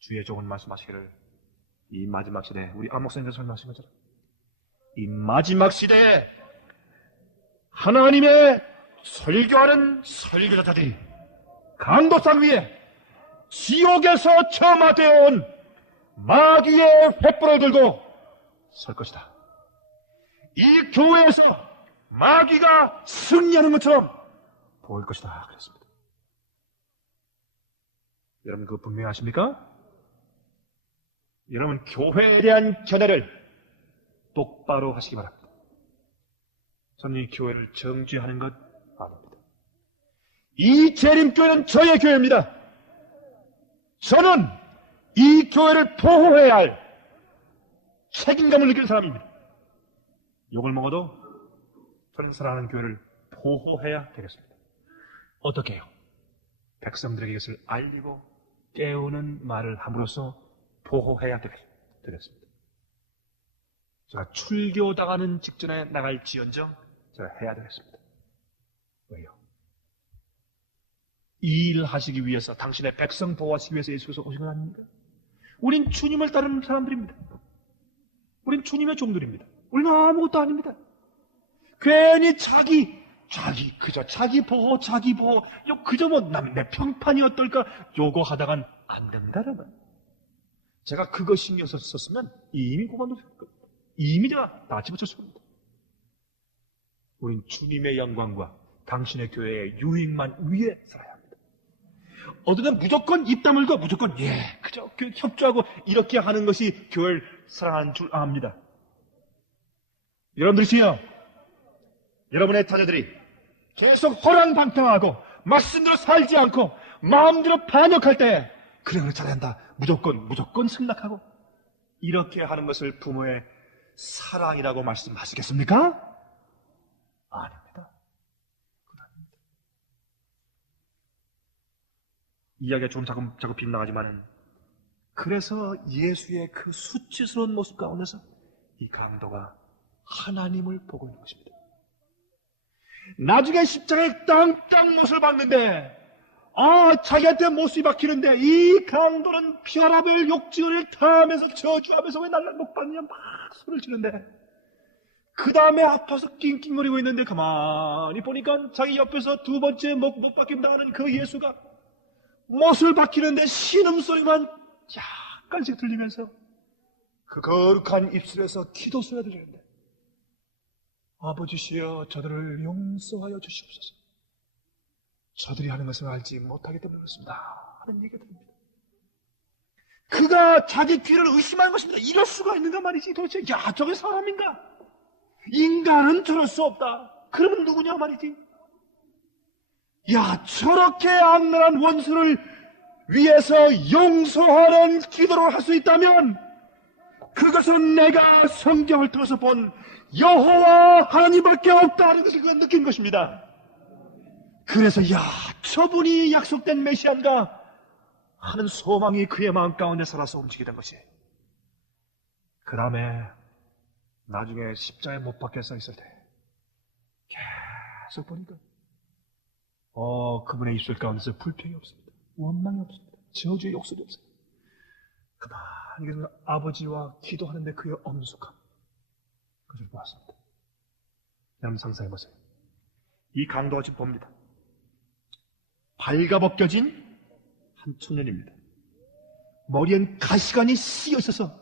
주의 종은 말씀하시기를 이 마지막 시대에 우리 안 목사님께서 설명하신 것처럼 이 마지막 시대에 하나님의 설교하는 설교자들이 강도상 위에 지옥에서 점화되어 온 마귀의 횃불을 들고 설 것이다. 이 교회에서 마귀가 승리하는 것처럼 보일 것이다. 그랬습니다. 여러분 그거 분명히 아십니까? 여러분 교회에 대한 견해를 똑바로 하시기 바랍니다. 저는 이 교회를 정죄하는 것 아닙니다. 이 재림교회는 저의 교회입니다. 저는 이 교회를 보호해야 할 책임감을 느끼는 사람입니다. 욕을 먹어도 저는 사랑하는 교회를 보호해야 되겠습니다. 어떻게 해요? 백성들에게 이것을 알리고 깨우는 말을 함으로써 보호해야 되겠습니다. 제가 출교당하는 직전에 나갈지언정 제가 해야 되겠습니다. 왜요? 이 일을 하시기 위해서, 당신의 백성 보호하시기 위해서 예수께서 오신 건 아닙니까? 우린 주님을 따르는 사람들입니다. 우린 주님의 종들입니다. 우리는 아무것도 아닙니다. 괜히 그저 자기 보호, 그저 내 평판이 어떨까, 요거 하다간 안 된다, 여러분. 제가 그거 신경 썼으면 이미 그만뒀을 겁니다. 이미 제가 다 집어쳤을 겁니다. 우린 주님의 영광과 당신의 교회의 유익만 위해 살아야 합니다. 어디든 무조건 입 다물고 무조건 그저 협조하고 이렇게 하는 것이 교회를 사랑하는 줄 압니다. 여러분들이시여, 여러분의 자녀들이 계속 호랑방탕하고 말씀대로 살지 않고 마음대로 반역할 때 그래 잘한다, 무조건 승낙하고 이렇게 하는 것을 부모의 사랑이라고 말씀하시겠습니까? 아닙니다. 그건 아닙니다. 이야기가 조금 자꾸 빗나가지만은, 그래서 예수의 그 수치스러운 모습 가운데서 이 강도가 하나님을 보고 있는 것입니다. 나중에 십자가에 땅땅 못을 박는데, 자기한테 못이 박히는데 이 강도는 혈압을 욕지어를 타면서 저주하면서 왜 날날 못 박느냐 막 소리를 치는데, 그 다음에 아파서 낑낑거리고 있는데 가만히 보니까 자기 옆에서 두 번째 못 박힌다 하는 그 예수가 못을 박히는데 신음소리만 약간씩 들리면서 그 거룩한 입술에서 기도 소리가 들리는데, 아버지시여 저들을 용서하여 주시옵소서. 저들이 하는 것을 알지 못하기 때문에 그렇습니다 하는 얘기가 들립니다. 그가 자기 귀를 의심한 것입니다. 이럴 수가 있는가 말이지. 도대체 저게 사람인가? 인간은 저럴 수 없다. 그러면 누구냐 말이지. 저렇게 악랄한 원수를 위해서 용서하는 기도를 할 수 있다면 그것은 내가 성경을 통해서 본 여호와 하나님밖에 없다는 것을 그가 느낀 것입니다. 그래서 저분이 약속된 메시아인가 하는 소망이 그의 마음 가운데 살아서 움직이게 된 것이, 그 다음에 나중에 십자가에 못 박혀 서 있을 때 계속 보니까 그분의 입술 가운데서 불평이 없습니다. 원망이 없습니다. 저주의 욕설이 없습니다. 가만히 아버지와 기도하는데 그의 엄숙함, 그것을 보았습니다. 여러분 상상해보세요. 이 강도가 지금 봅니다. 발가벗겨진 한 청년입니다. 머리엔 가시관이 씌어 있어서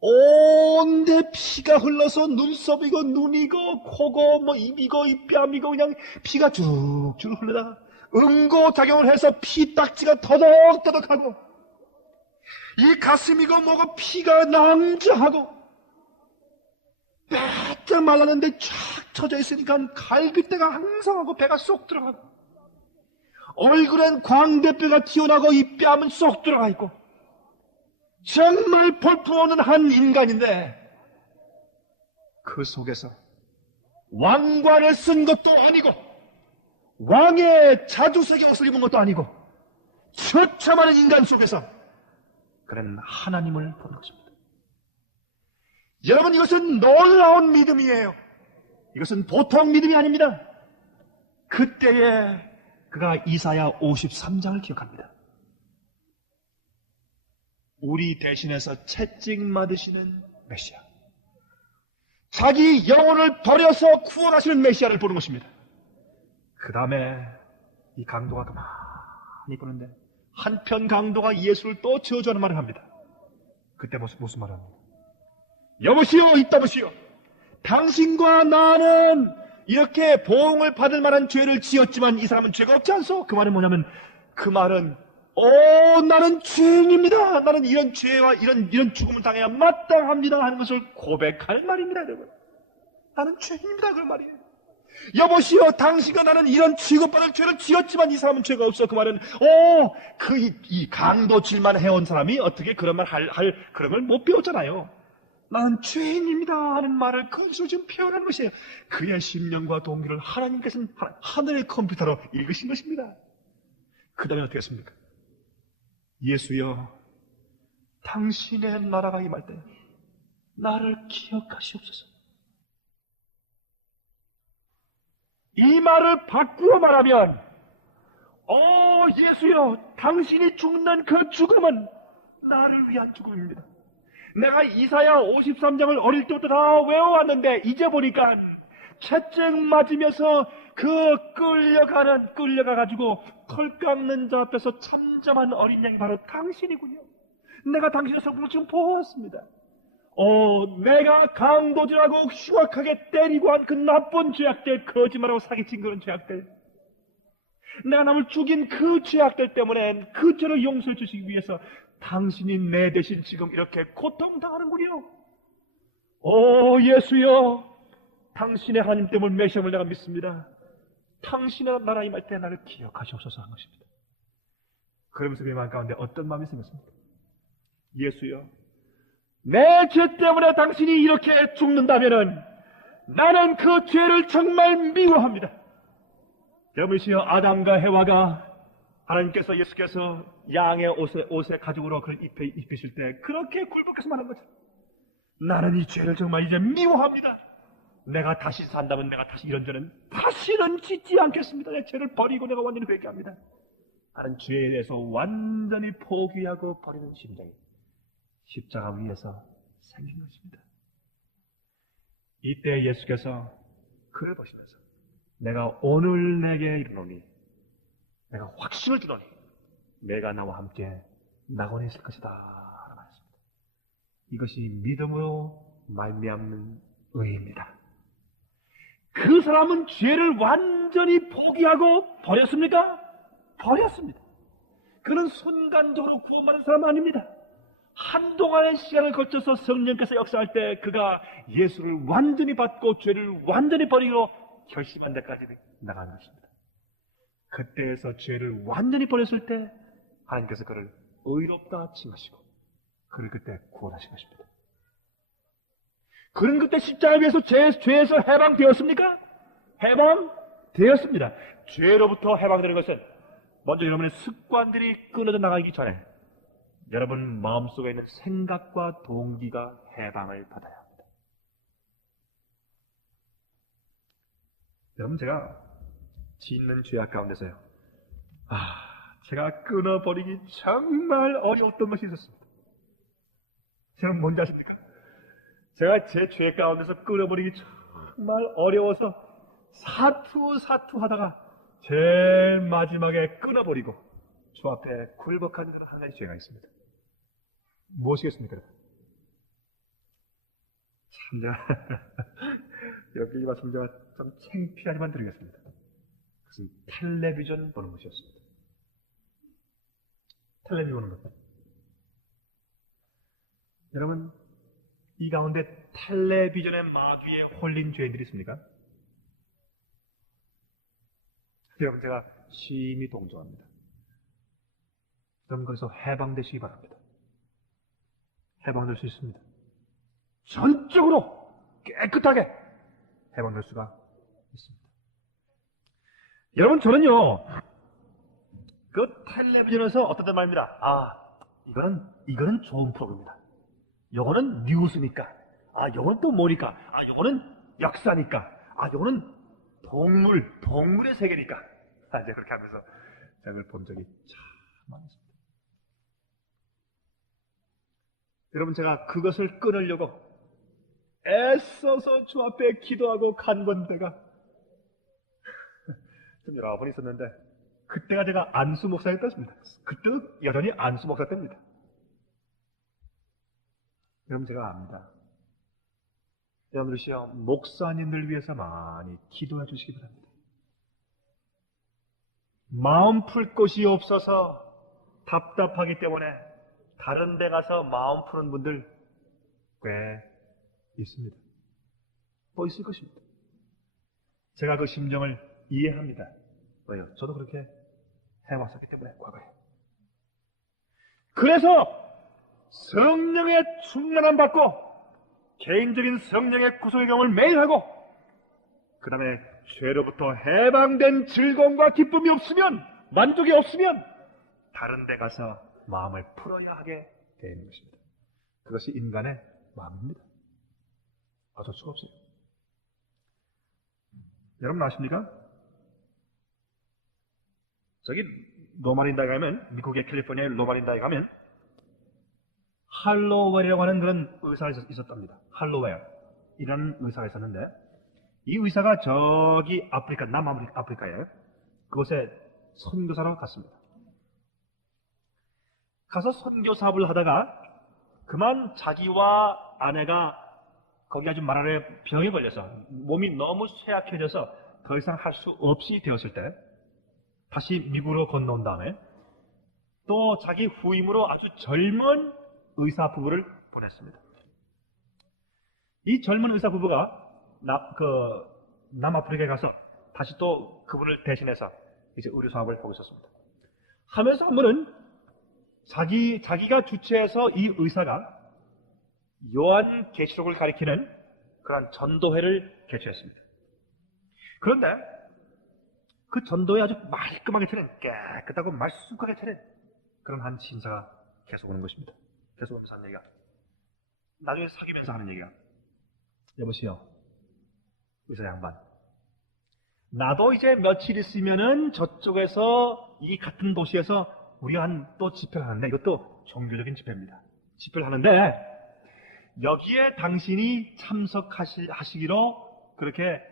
온데 피가 흘러서 눈썹이고 눈이고 코고 입이고 뺨이고 그냥 피가 쭉쭉 흘러다가 응고작용을 해서 피딱지가 터덕터덕하고 이 가슴이고 뭐고 피가 낭자하고 빼짝 말랐는데 쫙 쳐져 있으니까 갈빗대가 항상하고 배가 쏙 들어가고 얼굴엔 광대뼈가 튀어나고 이 뺨은 쏙 들어가 있고 정말 볼품없는 한 인간인데, 그 속에서 왕관을 쓴 것도 아니고 왕의 자주색의 옷을 입은 것도 아니고 처참한 인간 속에서 그는 하나님을 보는 것입니다. 여러분, 이것은 놀라운 믿음이에요. 이것은 보통 믿음이 아닙니다. 그때에 그가 이사야 53장을 기억합니다. 우리 대신해서 채찍 맞으시는 메시아, 자기 영혼을 버려서 구원하시는 메시아를 보는 것입니다. 그 다음에 이 강도가 가만히 보는데 한편 강도가 예수를 또 저주하는 말을 합니다. 그때 무슨 말을 합니까? 여보시오, 이따보시오, 당신과 나는 이렇게 보응을 받을 만한 죄를 지었지만 이 사람은 죄가 없지 않소? 그 말은 뭐냐면, 그 말은 나는 죄인입니다. 나는 이런 죄와 이런 죽음을 당해야 마땅합니다 하는 것을 고백할 말입니다, 여러분. 나는 죄인입니다, 그 말이에요. 여보시오, 당신과 나는 이런 취급받을 죄를 지었지만 이 사람은 죄가 없어. 그 말은, 이 강도질만 해온 사람이 어떻게 그런 말 그런 걸 못 배웠잖아요. 나는 죄인입니다 하는 말을 그것으로 지금 표현한 것이에요. 그의 심령과 동기를 하나님께서는 하늘의 컴퓨터로 읽으신 것입니다. 그 다음에 어떻게 했습니까? 예수여, 당신의 나라가 임할 때 나를 기억하시옵소서. 이 말을 바꾸어 말하면, 예수여, 당신이 죽는 그 죽음은 나를 위한 죽음입니다. 내가 이사야 53장을 어릴 때부터 다 외워왔는데 이제 보니까 채찍 맞으면서 끌려가가지고 털 깎는 자 앞에서 참잠한 어린 양이 바로 당신이군요. 내가 당신의 성품을 지금 보았습니다. 내가 강도질하고 흉악하게 때리고 한 그 나쁜 죄악들, 거짓말하고 사기친 그런 죄악들, 내가 남을 죽인 그 죄악들 때문에 그 죄를 용서해 주시기 위해서 당신이 내 대신 지금 이렇게 고통당하는군요. 예수여, 당신의 하나님 때문에 메시아를 내가 믿습니다. 당신의 나라 임할 때 나를 기억하시옵소서 한 것입니다. 그러면서 그 마음 가운데 어떤 마음이 생겼습니까? 예수여, 내 죄 때문에 당신이 이렇게 죽는다면은 나는 그 죄를 정말 미워합니다. 여보시여, 아담과 해와가 하나님께서 예수께서 양의 옷에 가죽으로 그걸 입히실 때 그렇게 굴복해서 말한 거죠. 나는 이 죄를 정말 이제 미워합니다. 내가 다시 산다면 내가 다시 이런 죄는 다시는 짓지 않겠습니다. 내 죄를 버리고 내가 완전히 회개합니다. 하는 죄에 대해서 완전히 포기하고 버리는 심정이 십자가 위에서 생긴 것입니다. 이때 예수께서 그를 보시면서 내가 오늘 내게 이르노니, 내가 확신을 주노니 내가 나와 함께 낙원에 있을 것이다 라고 말했습니다. 이것이 믿음으로 말미암는 의입니다. 그 사람은 죄를 완전히 포기하고 버렸습니까? 버렸습니다. 그는 순간적으로 구원받은 사람 아닙니다. 한동안의 시간을 거쳐서 성령께서 역사할 때 그가 예수를 완전히 받고 죄를 완전히 버리고 결심한 데까지 나가는 것입니다. 그때에서 죄를 완전히 버렸을 때 하나님께서 그를 의롭다 칭하시고 그를 그때 구원하신 것입니다. 그는 그때 십자가를 위해서 죄에서 해방되었습니까? 해방되었습니다. 죄로부터 해방되는 것은 먼저 여러분의 습관들이 끊어져 나가기 전에 여러분 마음속에 있는 생각과 동기가 해방을 받아야 합니다. 여러분, 제가 짓는 죄악 가운데서요, 제가 끊어버리기 정말 어려웠던 것이 있었습니다. 여러분 뭔지 아십니까? 제가 제 죄 가운데서 끊어버리기 정말 어려워서 사투하다가 제일 마지막에 끊어버리고 저 앞에 굴복한 한 가지 죄가 있습니다. 무엇이겠습니까? 참, 제가 여기 말씀 제가 좀 창피하지만 드리겠습니다. 그것은 텔레비전 보는 것이었습니다. 텔레비전 보는 것. 여러분, 이 가운데 텔레비전의 마귀에 홀린 죄인들이 있습니까? 여러분, 제가 심히 동정합니다. 여러분, 거기서 해방되시기 바랍니다. 해방될 수 있습니다. 전적으로 깨끗하게 해방될 수가 있습니다. 여러분, 저는요, 그 텔레비전에서 어떤 말입니다. 이거는 좋은 프로그램이다. 요거는 뉴스니까. 요거는 또 뭐니까. 요거는 역사니까. 요거는 동물의 세계니까. 이제 그렇게 하면서 제가 그걸 본 적이 참 많습니다. 여러분, 제가 그것을 끊으려고 애써서 주 앞에 기도하고 간 데가 좀 여러 번 있었는데, 그때가 제가 안수 목사일 때였습니다. 그때도 여전히 안수 목사 때입니다. 여러분, 제가 압니다. 여러분들이요, 목사님들 위해서 많이 기도해 주시기 바랍니다. 마음 풀 곳이 없어서 답답하기 때문에 다른 데 가서 마음 푸는 분들 꽤 있습니다. 또 있을 것입니다. 제가 그 심정을 이해합니다. 왜요? 저도 그렇게 해왔었기 때문에, 과거에. 그래서 성령의 충만함 받고 개인적인 성령의 구속의 경험을 매일 하고 그 다음에 죄로부터 해방된 즐거움과 기쁨이 없으면, 만족이 없으면 다른 데 가서 마음을 풀어야 하게 되는 것입니다. 그것이 인간의 마음입니다. 어쩔 수가 없어요. 여러분 아십니까? 저기 로마린다에 가면, 미국의 캘리포니아의 로마린다에 가면 할로웰이라고 하는 그런 의사가 있었답니다. 할로웰 이라는 의사가 있었는데, 이 의사가 저기 아프리카, 남아프리카에 그곳에 선교사로 갔습니다. 가서 선교 사업을 하다가 그만 자기와 아내가 거기 아주 말하는 병에 걸려서 몸이 너무 쇠약해져서 더 이상 할 수 없이 되었을 때 다시 미국으로 건너온 다음에 또 자기 후임으로 아주 젊은 의사 부부를 보냈습니다. 이 젊은 의사 부부가 남아프리카에 가서 다시 또 그분을 대신해서 이제 의료 사업을 하고 있었습니다. 하면서 한 번은 자기가 주최해서 이 의사가 요한 계시록을 가리키는 그런 전도회를 개최했습니다. 그런데 그 전도회 아주 말끔하게 차린, 깨끗하고 말쑥하게 차린 그런 한 신사가 계속 오는 것입니다. 계속 오면서 하는 얘기가, 나중에 사귀면서 하는 얘기가, 여보세요, 의사 양반, 나도 이제 며칠 있으면은 저쪽에서 이 같은 도시에서 우리가 또 집회를 하는데, 이것도 종교적인 집회입니다. 집회를 하는데 여기에 당신이 참석하시기로 그렇게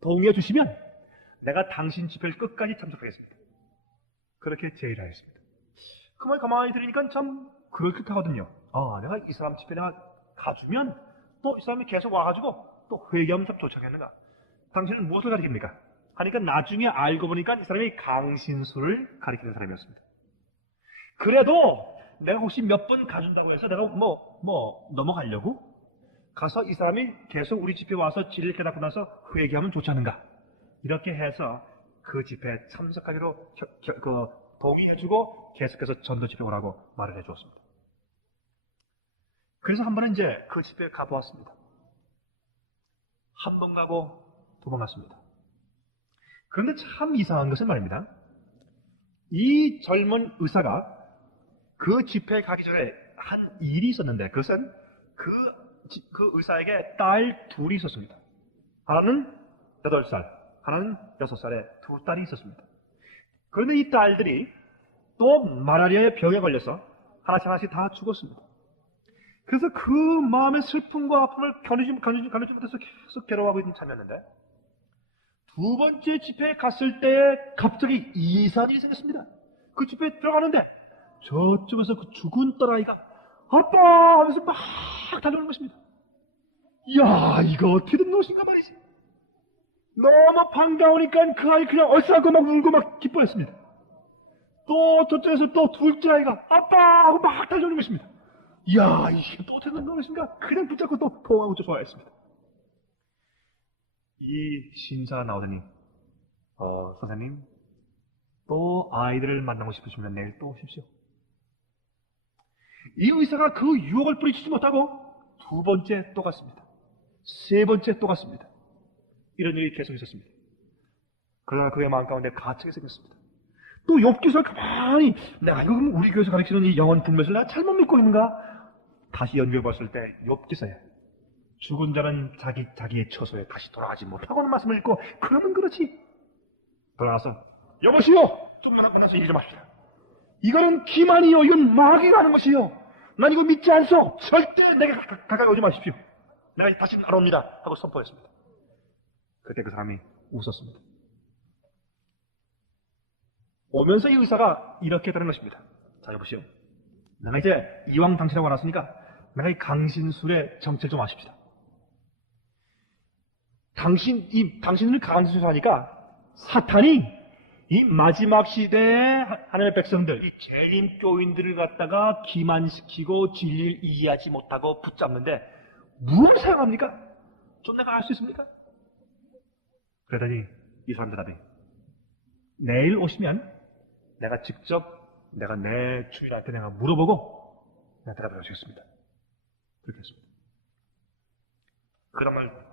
동의해 주시면 내가 당신 집회를 끝까지 참석하겠습니다. 그렇게 제의를 하였습니다. 그 말 가만히 들으니까 참 그럴듯하거든요. 내가 이 사람 집회 내가 가주면 또 이 사람이 계속 와가지고 또 회개하면 참 도착했는가? 당신은 무엇을 가리킵니까? 하니까 나중에 알고 보니까 이 사람이 강신수를 가리키는 사람이었습니다. 그래도 내가 혹시 몇 번 가준다고 해서 내가 넘어가려고 가서 이 사람이 계속 우리 집에 와서 진리를 깨닫고 나서 회개하면 좋지 않은가? 이렇게 해서 그 집회에 참석하기로 동의해주고 계속해서 전도 집회 오라고 말을 해주었습니다. 그래서 한 번은 이제 그 집회에 가보았습니다. 한 번 가고 두 번 갔습니다. 그런데 참 이상한 것은 말입니다. 이 젊은 의사가 그 집회에 가기 전에 한 일이 있었는데, 그것은 그 의사에게 딸 둘이 있었습니다. 하나는 8살, 하나는 6살의 두 딸이 있었습니다. 그런데 이 딸들이 또 말라리아의 병에 걸려서 하나씩 다 죽었습니다. 그래서 그 마음의 슬픔과 아픔을 견디지 못해서 계속 괴로워하고 있는 참이었는데, 두 번째 집회에 갔을 때 갑자기 이상한 일이 생겼습니다. 그 집회에 들어가는데 저쪽에서 그 죽은 딸아이가 아빠 하면서 막 달려오는 것입니다. 이야, 이거 어떻게 된 것인가 말이지. 너무 반가우니까 그 아이 그냥 얼싸안고 막 울고 막 기뻐했습니다. 또 저쪽에서 또 둘째 아이가 아빠 하고 막 달려오는 것입니다. 이야, 이게 또 어떻게 된 것인가. 그냥 붙잡고 또 포옹하고 좋아했습니다. 이 신사가 나오더니 선생님, 또 아이들을 만나고 싶으시면 내일 또 오십시오. 이 의사가 그 유혹을 뿌리치지 못하고 두 번째 또 갔습니다. 세 번째 또 갔습니다. 이런 일이 계속 있었습니다. 그러나 그의 마음 가운데 가책이 생겼습니다. 또 욥기서 가만히 내가 이거 우리 교회에서 가르치는 이 영혼 불멸을 내가 잘못 믿고 있는가? 다시 연구해 봤을 때 욥기서에 죽은 자는 자기의 처소에 다시 돌아가지 못하고 하는 말씀을 읽고, 그러면 그렇지. 돌아가서 여보시오, 좀만 하고 나서 일 좀 합시다. 이거는 기만이요, 이건 마귀라는 것이요. 난 이거 믿지 않소. 절대 내게 가까이 오지 마십시오. 내가 다시 안 옵니다 하고 선포했습니다. 그때 그 사람이 웃었습니다. 오면서 이 의사가 이렇게 다른 것입니다. 자, 여보시오, 내가 이제 이왕 당신하고 왔으니까 내가 이 강신술의 정체를 좀 아십시다. 당신을 강신술 하니까 사탄이 이 마지막 시대의 하나님의 백성들, 이 재림 교인들을 갖다가 기만시키고 진리를 이해하지 못하고 붙잡는데 무엇을 사용합니까? 좀 내가 알 수 있습니까? 그러더니 이 사람 대답이, 내일 오시면 내가 직접 내가 내 주인한테 내가 물어보고 내가 대답을 해주겠습니다. 그렇게 했습니다. 그 다음날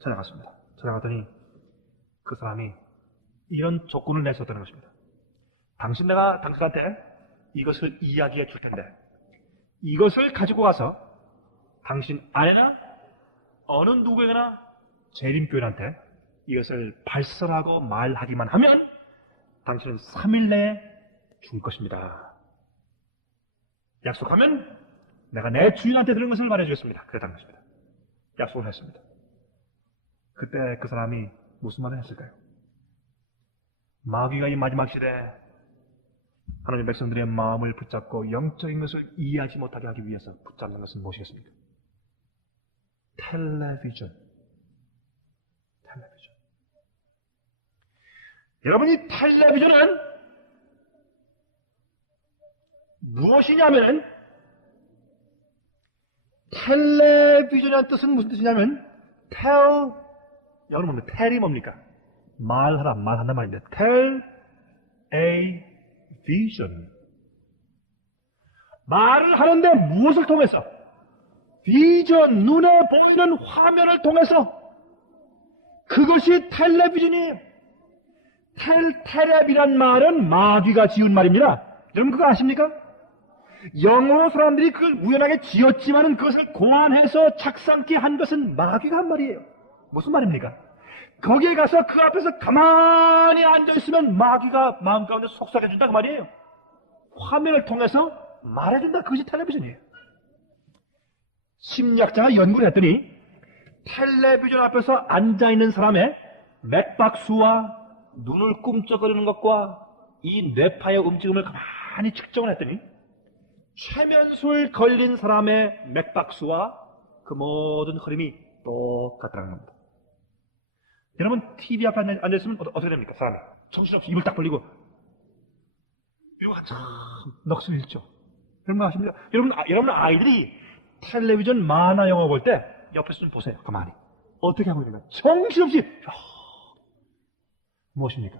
찾아갔습니다. 찾아갔더니 그 사람이 이런 조건을 내세웠다는 것입니다. 내가 당신한테 이것을 이야기해 줄 텐데 이것을 가지고 가서 당신 아내나 어느 누구에게나 재림교인한테 이것을 발설하고 말하기만 하면 당신은 3일 내에 죽을 것입니다. 약속하면 내가 내 주인한테 들은 것을 말해주겠습니다. 그랬다는 것입니다. 약속을 했습니다. 그때 그 사람이 무슨 말을 했을까요? 마귀가 이 마지막 시대에 하나님 백성들의 마음을 붙잡고 영적인 것을 이해하지 못하게 하기 위해서 붙잡는 것은 무엇이겠습니까? 텔레비전. 여러분, 이 텔레비전은 무엇이냐면, 텔레비전이라는 뜻은 무슨 뜻이냐면, 여러분, 텔이 뭡니까? 말한단 말인데, tell a vision. 말을 하는데 무엇을 통해서? 비전, 눈에 보이는 화면을 통해서. 그것이 텔레비전이에요. 텔레비란 말은 마귀가 지은 말입니다. 여러분 그거 아십니까? 영어로 사람들이 그걸 우연하게 지었지만은 그것을 고안해서 착상케 한 것은 마귀가 한 말이에요. 무슨 말입니까? 거기에 가서 그 앞에서 가만히 앉아있으면 마귀가 마음 가운데 속삭여준다 그 말이에요. 화면을 통해서 말해준다. 그것이 텔레비전이에요. 심리학자가 연구를 했더니 텔레비전 앞에서 앉아있는 사람의 맥박수와 눈을 꿈쩍거리는 것과 이 뇌파의 움직임을 가만히 측정을 했더니 최면술 걸린 사람의 맥박수와 그 모든 흐름이 똑같다는 겁니다. 여러분 TV 앞에 앉아있으면 어떻게 됩니까? 사람이 정신없이 입을 딱 벌리고 이러고 한참 넋을 잃죠. 여러분 아십니까? 여러분 아이들이 텔레비전 만화 영화 볼 때 옆에서 좀 보세요. 가만히 어떻게 하고 있는가? 정신없이 무엇입니까?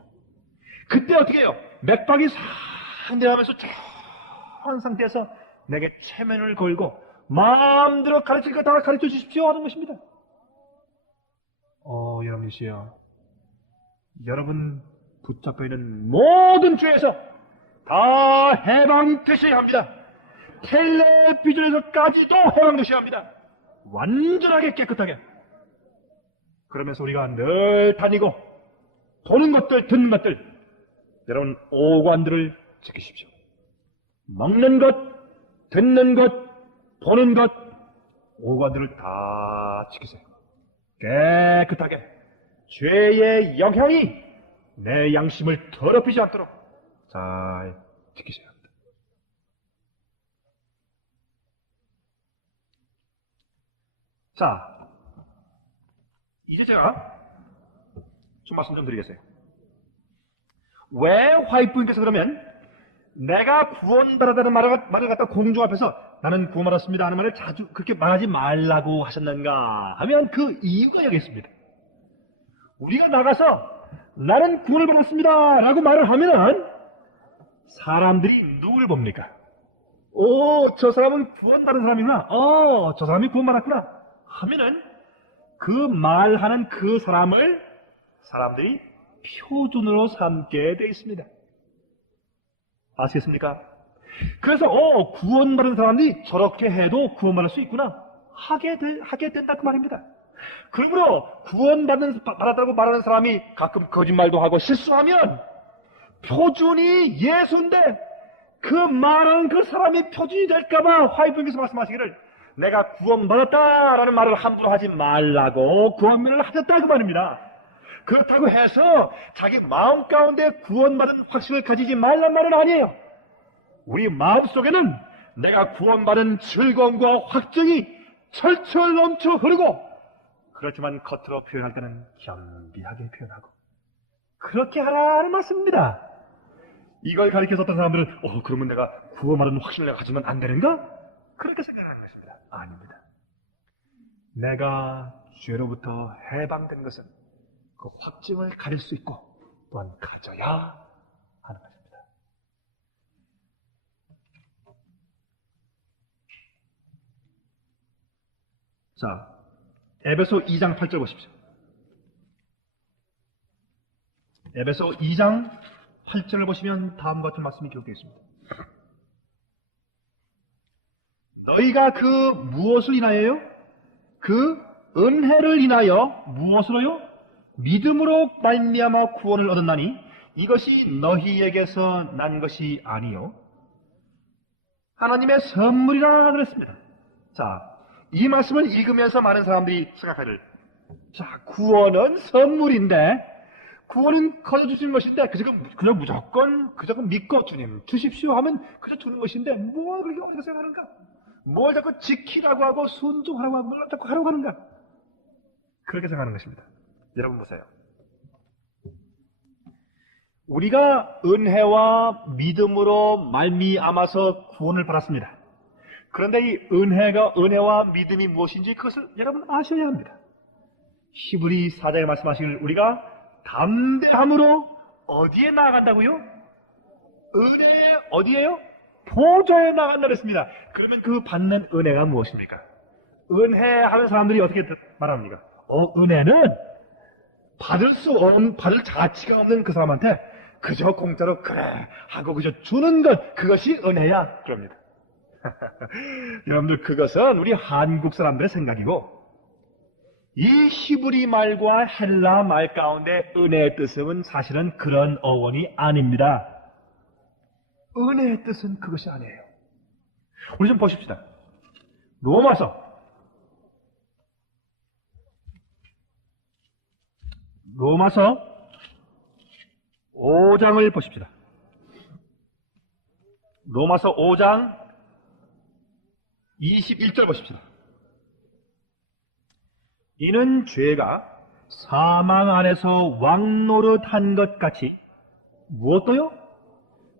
그때 어떻게 해요? 맥박이 싹 내려가면서 쫙한 상태에서 내게 체면을 걸고 마음대로 가르칠 거 다 가르쳐 주십시오 하는 것입니다. 여러분이시여, 여러분 붙잡혀 있는 모든 죄에서 다 해방되셔야 합니다. 텔레비전에서까지도 해방되셔야 합니다. 완전하게 깨끗하게. 그러면서 우리가 늘 다니고 보는 것들, 듣는 것들, 여러분 오관들을 지키십시오. 먹는 것, 듣는 것, 보는 것, 오관들을 다 지키세요. 깨끗하게 죄의 영향이 내 양심을 더럽히지 않도록 잘 지키셔야 합니다. 자, 이제 제가 좀 말씀 좀 드리겠어요. 왜 화이프님께서 그러면 내가 구원받았다는 말을 갖다 공중 앞에서 나는 구원받았습니다 하는 말을 자주 그렇게 말하지 말라고 하셨는가 하면 그 이유가 여기 있습니다. 우리가 나가서 나는 구원을 받았습니다 라고 말을 하면은 사람들이 누굴 봅니까? 저 사람은 구원받은 사람이구나. 저 사람이 구원받았구나 하면은 그 말하는 그 사람을 사람들이 표준으로 삼게 돼 있습니다. 아시겠습니까? 그래서 구원받은 사람들이 저렇게 해도 구원받을 수 있구나 하게 된다 그 말입니다. 그러므로 받았다고 말하는 사람이 가끔 거짓말도 하고 실수하면 표준이 예수인데 그 말하는 그 사람이 표준이 될까봐 화이프님께서 말씀하시기를 내가 구원받았다라는 말을 함부로 하지 말라고 구원면을 하셨다 그 말입니다. 그렇다고 해서 자기 마음 가운데 구원받은 확신을 가지지 말란 말은 아니에요. 우리 마음속에는 내가 구원받은 즐거움과 확증이 철철 넘쳐 흐르고 그렇지만 겉으로 표현할 때는 겸비하게 표현하고 그렇게 하라는 말씀입니다. 이걸 가르쳐서 어떤 사람들은 그러면 내가 구원받은 확신을 내가 가지면 안 되는가? 그렇게 생각하는 것입니다. 아닙니다. 내가 죄로부터 해방된 것은 그 확증을 가질 수 있고 또한 가져야 하는 것입니다. 자, 에베소 2장 8절 보십시오. 에베소 2장 8절을 보시면 다음과 같은 말씀이 기록되어 있습니다. 너희가 그 무엇을 인하여요? 그 은혜를 인하여 무엇으로요? 믿음으로 말미암아 구원을 얻었나니 이것이 너희에게서 난 것이 아니요 하나님의 선물이라 그랬습니다. 자, 이 말씀을 읽으면서 많은 사람들이 생각하기를, 자, 구원은 선물인데, 구원은 거저주시는 것인데, 그저 무조건 믿고 주님 주십시오 하면 그저 주는 것인데, 뭘 그렇게 어떻게 생각하는가? 뭘 자꾸 지키라고 하고 순종하라고 하고 뭘 자꾸 하라고 하는가? 그렇게 생각하는 것입니다. 여러분 보세요. 우리가 은혜와 믿음으로 말미암아서 구원을 받았습니다. 그런데 이 은혜와 믿음이 무엇인지 그것을 여러분 아셔야 합니다. 히브리 4장에 말씀하시길 우리가 담대함으로 어디에 나아간다고요? 은혜의 어디에요? 보좌에 나간다 그랬습니다. 그러면 그 받는 은혜가 무엇입니까? 은혜 하는 사람들이 어떻게 말합니까? 은혜는 받을 가치가 없는 그 사람한테 그저 공짜로 그래 하고 그저 주는 것, 그것이 은혜야 그럽니다. 여러분들, 그것은 우리 한국 사람들의 생각이고, 이 히브리 말과 헬라 말 가운데 은혜의 뜻은 사실은 그런 어원이 아닙니다. 은혜의 뜻은 그것이 아니에요. 우리 좀 보십시다. 로마서 5장을 보십시다. 로마서 5장 21절 보십시다. 이는 죄가 사망 안에서 왕노릇한 것 같이 무엇도요?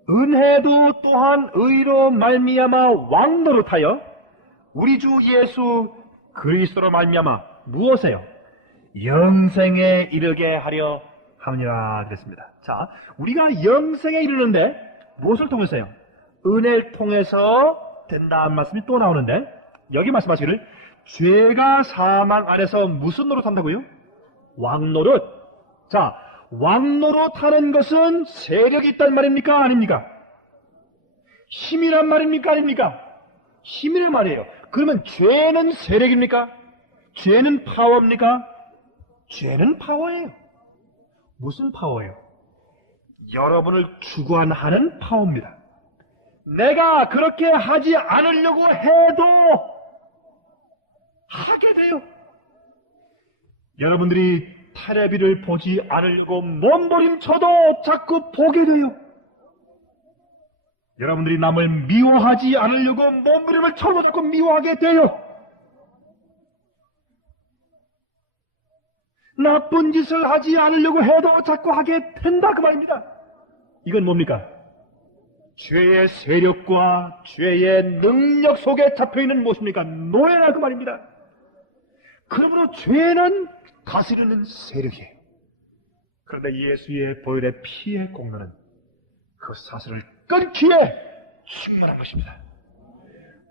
은혜도 또한 의로 말미암아 왕노릇하여 우리 주 예수 그리스도로 말미암아 무엇에요? 영생에 이르게 하려 함이라 그랬습니다. 자, 우리가 영생에 이르는데 무엇을 통해서요? 은혜를 통해서 된다는 말씀이 또 나오는데, 여기 말씀하시기를 죄가 사망 안에서 무슨 노릇한다고요? 왕노릇. 자, 왕노릇하는 것은 세력이 있단 말입니까? 아닙니까? 힘이란 말입니까? 아닙니까? 힘이란 말이에요. 그러면 죄는 세력입니까? 죄는 파워입니까? 죄는 파워예요. 무슨 파워예요? 여러분을 주관하는 파워입니다. 내가 그렇게 하지 않으려고 해도 하게 돼요. 여러분들이 텔레비를 보지 않으려고 몸부림쳐도 자꾸 보게 돼요. 여러분들이 남을 미워하지 않으려고 몸부림을 쳐도 자꾸 미워하게 돼요. 나쁜 짓을 하지 않으려고 해도 자꾸 하게 된다 그 말입니다. 이건 뭡니까? 죄의 세력과 죄의 능력 속에 잡혀있는 무엇입니까? 노예라 그 말입니다. 그러므로 죄는 다스리는 세력이에요. 그런데 예수의 보혈의 피의 공로는 그 사슬을 끊기에 충분한 것입니다.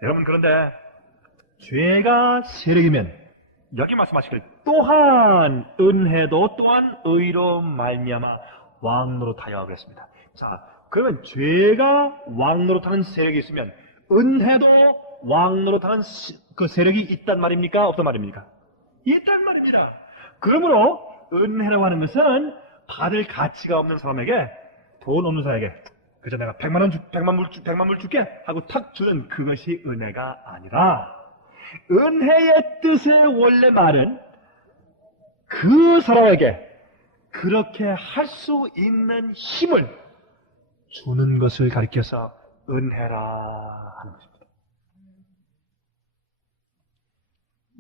여러분, 그런데 죄가 세력이면 여기 말씀하시길 또한 은혜도 또한 의로 말미암아 왕노릇하여 그랬습니다. 자, 그러면 죄가 왕노릇하는 세력이 있으면 은혜도 왕노릇하는 그 세력이 있단 말입니까? 없단 말입니까? 있단 말입니다. 그러므로 은혜라고 하는 것은 받을 가치가 없는 사람에게, 돈 없는 사람에게 그저 내가 100만 불 줄게 하고 탁 주는 그것이 은혜가 아니라, 은혜의 뜻의 원래 말은 그 사람에게 그렇게 할 수 있는 힘을 주는 것을 가리켜서 은혜라 하는 것입니다.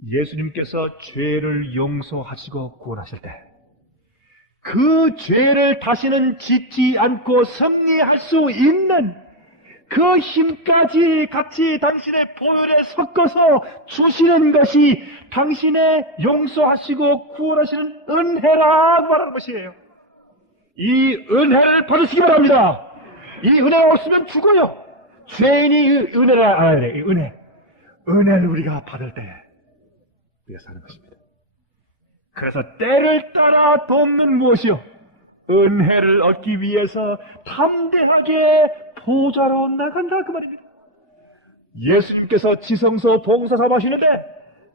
예수님께서 죄를 용서하시고 구원하실 때 그 죄를 다시는 짓지 않고 승리할 수 있는 그 힘까지 같이 당신의 보혈에 섞어서 주시는 것이 당신의 용서하시고 구원하시는 은혜라고 말하는 것이에요. 이 은혜를 받으시기 바랍니다. 이 은혜가 없으면 죽어요. 죄인이 이 은혜를 알아야 돼. 이 은혜를 우리가 받을 때 우리가 사는 것입니다. 그래서 때를 따라 돕는 무엇이요? 은혜를 얻기 위해서 담대하게 보좌로 나간다 그 말입니다. 예수님께서 지성소 봉사사업 하시는데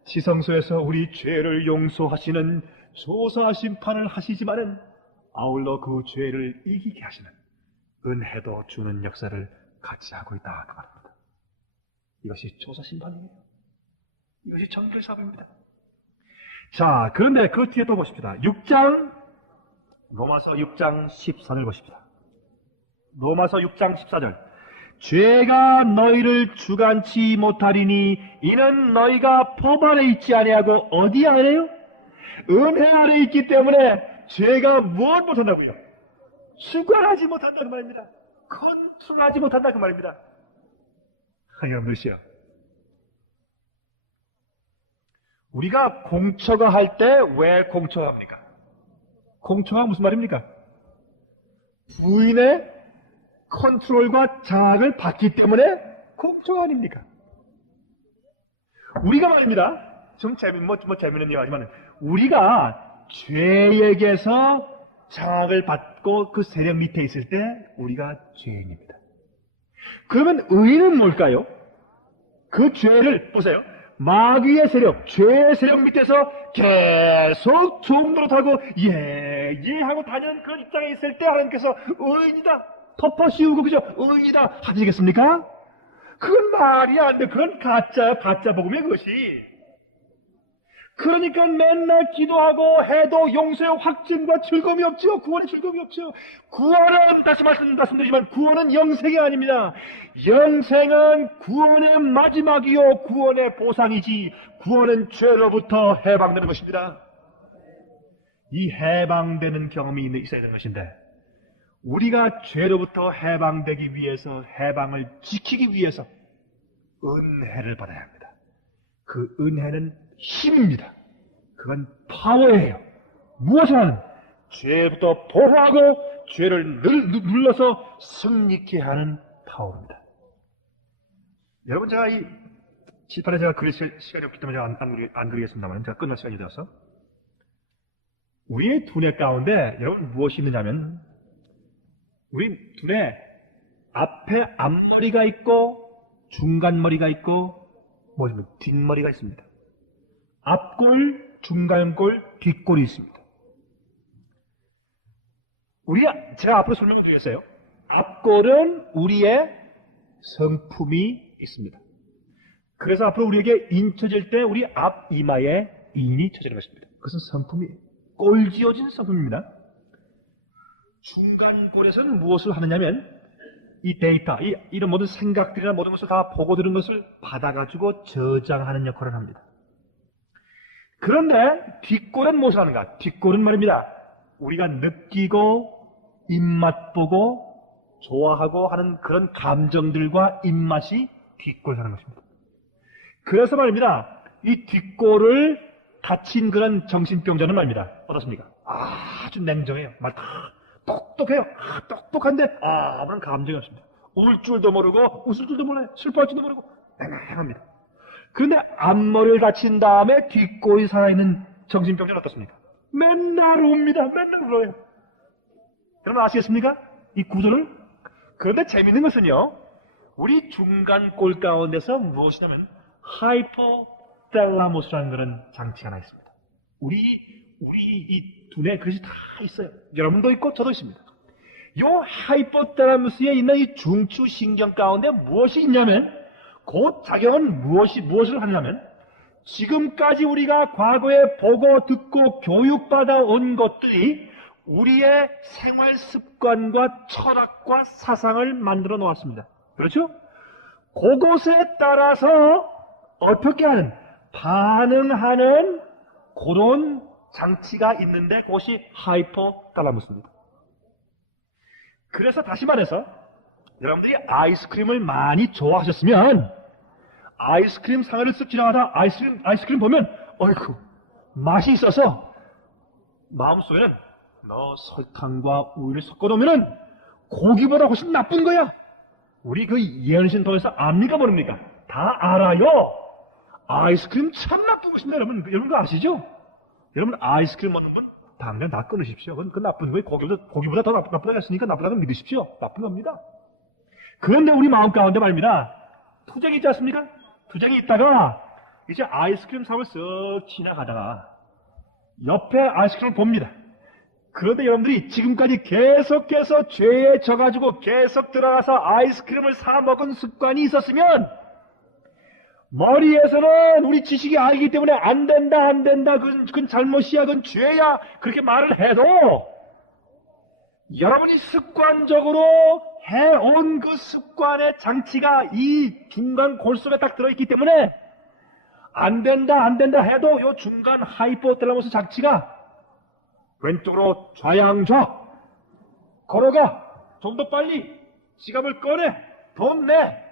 지성소에서 우리 죄를 용서하시는 조사 심판을 하시지만은 아울러 그 죄를 이기게 하시는 은혜도 주는 역사를 같이 하고 있다 그 말입니다. 이것이 조사 심판이에요. 이것이 정결 사업입니다. 자, 그런데 그 뒤에 또 보십시다. 로마서 6장 14절 보십시다. 로마서 6장 14절. 죄가 너희를 주관치 못하리니 이는 너희가 법 안에 있지 아니하고 어디 안에요? 은혜 안에 있기 때문에 죄가 무엇 못한다고요? 주관하지 못한다 그 말입니다. 컨트롤하지 못한다 그 말입니다. 여러분들이요. 우리가 공처가 할 때 왜 공처가 합니까? 공처가 무슨 말입니까? 부인의 컨트롤과 장악을 받기 때문에 공처가 아닙니까? 우리가 말입니다. 좀 재미는 얘기하지만 우리가 죄에게서 장악을 받고 그 세력 밑에 있을 때 우리가 죄인입니다. 그러면 의인은 뭘까요? 그 죄를 보세요. 마귀의 세력, 죄의 세력 밑에서 계속 종노릇하고 예 하고 다니는 그런 입장에 있을 때 하나님께서 의인이다 덮어씌우고 그죠? 의인이다 하시겠습니까? 그건 말이 안 돼. 그건 가짜야. 가짜 복음이야 그것이. 그러니까 맨날 기도하고 해도 용서의 확증과 즐거움이 없죠. 구원의 즐거움이 없죠. 구원은 다시 말씀드리지만 구원은 영생이 아닙니다. 영생은 구원의 마지막이요 구원의 보상이지 구원은 죄로부터 해방되는 것입니다. 이 해방되는 경험이 있어야 되는 것인데 우리가 죄로부터 해방되기 위해서 해방을 지키기 위해서 은혜를 받아야 합니다. 그 은혜는 힘입니다. 그건 파워예요. 무엇을 하는? 죄부터 보호하고 죄를 눌러서 승리케 하는 파워입니다. 여러분 제가 이 칠판에 제가 그릴 시간이 없기 때문에 제가 안 그리겠습니다만 제가 끝날 시간이 되어서 우리의 두뇌 가운데 여러분 무엇이 있느냐면 우리 두뇌 앞에 앞머리가 있고 중간머리가 있고 뭐냐면 뒷머리가 있습니다. 앞골, 중간골, 뒷골이 있습니다. 제가 앞으로 설명을 드리겠어요. 앞골은 우리의 성품이 있습니다. 그래서 앞으로 우리에게 인 쳐질 때 우리 앞 이마에 인이 쳐지는 것입니다. 그것은 성품이 꼴지어진 성품입니다. 중간골에서는 무엇을 하느냐면 이 데이터, 이런 모든 생각들이나 모든 것을 다 보고 들은 것을 받아가지고 저장하는 역할을 합니다. 그런데 뒷골은 무엇을 하는가? 뒷골은 말입니다. 우리가 느끼고 입맛 보고 좋아하고 하는 그런 감정들과 입맛이 뒷골 하는 것입니다. 그래서 말입니다. 이 뒷골을 다친 그런 정신병자는 말입니다. 어떻습니까? 아주 냉정해요. 똑똑해요. 똑똑한데 아무런 감정이 없습니다. 울 줄도 모르고 웃을 줄도 몰라요. 슬퍼할 줄도 모르고 냉랭합니다. 그런데 앞머리를 다친 다음에 뒷골이 살아있는 정신병자는 어떻습니까? 맨날 웁니다. 맨날 울어요. 여러분 아시겠습니까? 이 구조를? 그런데 재밌는 것은요. 우리 중간골 가운데서 무엇이냐면 하이포텔라모스라는 그런 장치가 하나 있습니다. 우리 이 두뇌 그것이 다 있어요. 여러분도 있고 저도 있습니다. 요 하이포텔라무스에 있는 이 중추신경 가운데 무엇이 있냐면 그 작용은 무엇을 하냐면 지금까지 우리가 과거에 보고 듣고 교육받아 온 것들이 우리의 생활 습관과 철학과 사상을 만들어 놓았습니다. 그렇죠? 그것에 따라서 어떻게 하는 반응하는 그런 장치가 있는데 그것이 하이포탈라무스입니다. 그래서 다시 말해서 여러분들이 아이스크림을 많이 좋아하셨으면 아이스크림 상을 쓱 지나가다 아이스크림 보면 어이쿠 맛이 있어서 마음속에는 너 설탕과 우유를 섞어 놓으면은 고기보다 훨씬 나쁜 거야. 우리 그 예언신 통해서 압니까 모릅니까? 다 알아요. 아이스크림 참 나쁜 것입니다. 여러분 그거 아시죠? 여러분 아이스크림 먹는 분 당장 다 끊으십시오. 그건 나쁜 거예요. 고기보다 더 나쁘다고 했으니까 나쁘다고 믿으십시오. 나쁜 겁니다. 그런데 우리 마음 가운데 말입니다. 투쟁이 있지 않습니까? 투쟁이 있다가 이제 아이스크림 상을 쓱 지나가다가 옆에 아이스크림을 봅니다. 그런데 여러분들이 지금까지 계속해서 죄에 져가지고 계속 들어가서 아이스크림을 사 먹은 습관이 있었으면 머리에서는 우리 지식이 알기 때문에 안 된다, 그건 잘못이야, 그건 죄야, 그렇게 말을 해도 여러분이 습관적으로 해온 그 습관의 장치가 이 중간 골 속에 딱 들어있기 때문에 안 된다 해도 요 중간 하이포텔라무스 장치가 왼쪽으로 좌양좌 걸어가, 좀 더 빨리 지갑을 꺼내, 돈 내.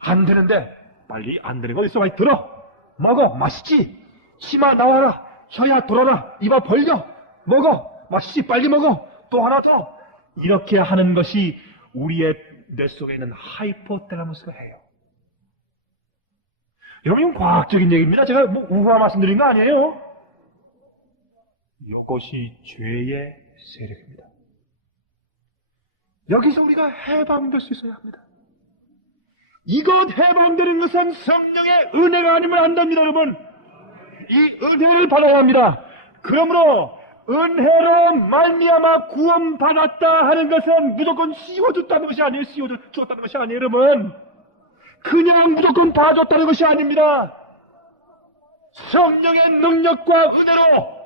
안 되는데 빨리 안 되는 거 어딨어? 많이 들어, 먹어, 맛있지, 치마 나와라, 혀야 돌아라, 이봐 벌려, 먹어, 맛있지, 빨리 먹어, 또 하나 더. 이렇게 하는 것이 우리의 뇌 속에 있는 하이포텔라무스가 해요. 여러분 이건 과학적인 얘기입니다. 제가 뭐 우화 말씀드린 거 아니에요. 이것이 죄의 세력입니다. 여기서 우리가 해방될 수 있어야 합니다. 이것 해방되는 것은 성령의 은혜가 아니면 안 됩니다, 여러분. 이 은혜를 받아야 합니다. 그러므로 은혜로 말미암아 구원받았다 하는 것은 무조건 씌워줬다는 것이 아니에요. 씌워줬다는 것이 아니에요, 여러분. 그냥 무조건 봐줬다는 것이 아닙니다. 성령의 능력과 은혜로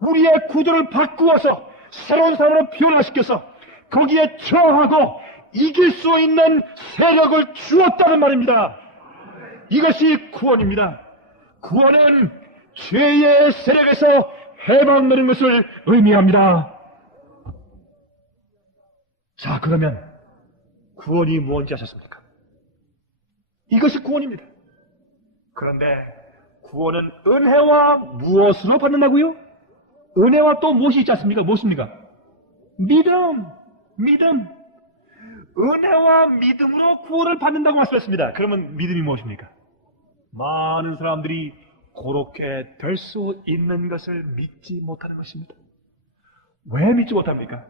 우리의 구조를 바꾸어서 새로운 사람으로 변화시켜서 거기에 저항하고 이길 수 있는 세력을 주었다는 말입니다. 이것이 구원입니다. 구원은 죄의 세력에서 해방되는 것을 의미합니다. 자, 그러면 구원이 무엇인지 아셨습니까? 이것이 구원입니다. 그런데 구원은 은혜와 무엇으로 받는다고요? 은혜와 또 무엇이 있지 않습니까? 무엇입니까? 믿음. 은혜와 믿음으로 구원을 받는다고 말씀했습니다. 그러면 믿음이 무엇입니까? 많은 사람들이 그렇게 될 수 있는 것을 믿지 못하는 것입니다. 왜 믿지 못합니까?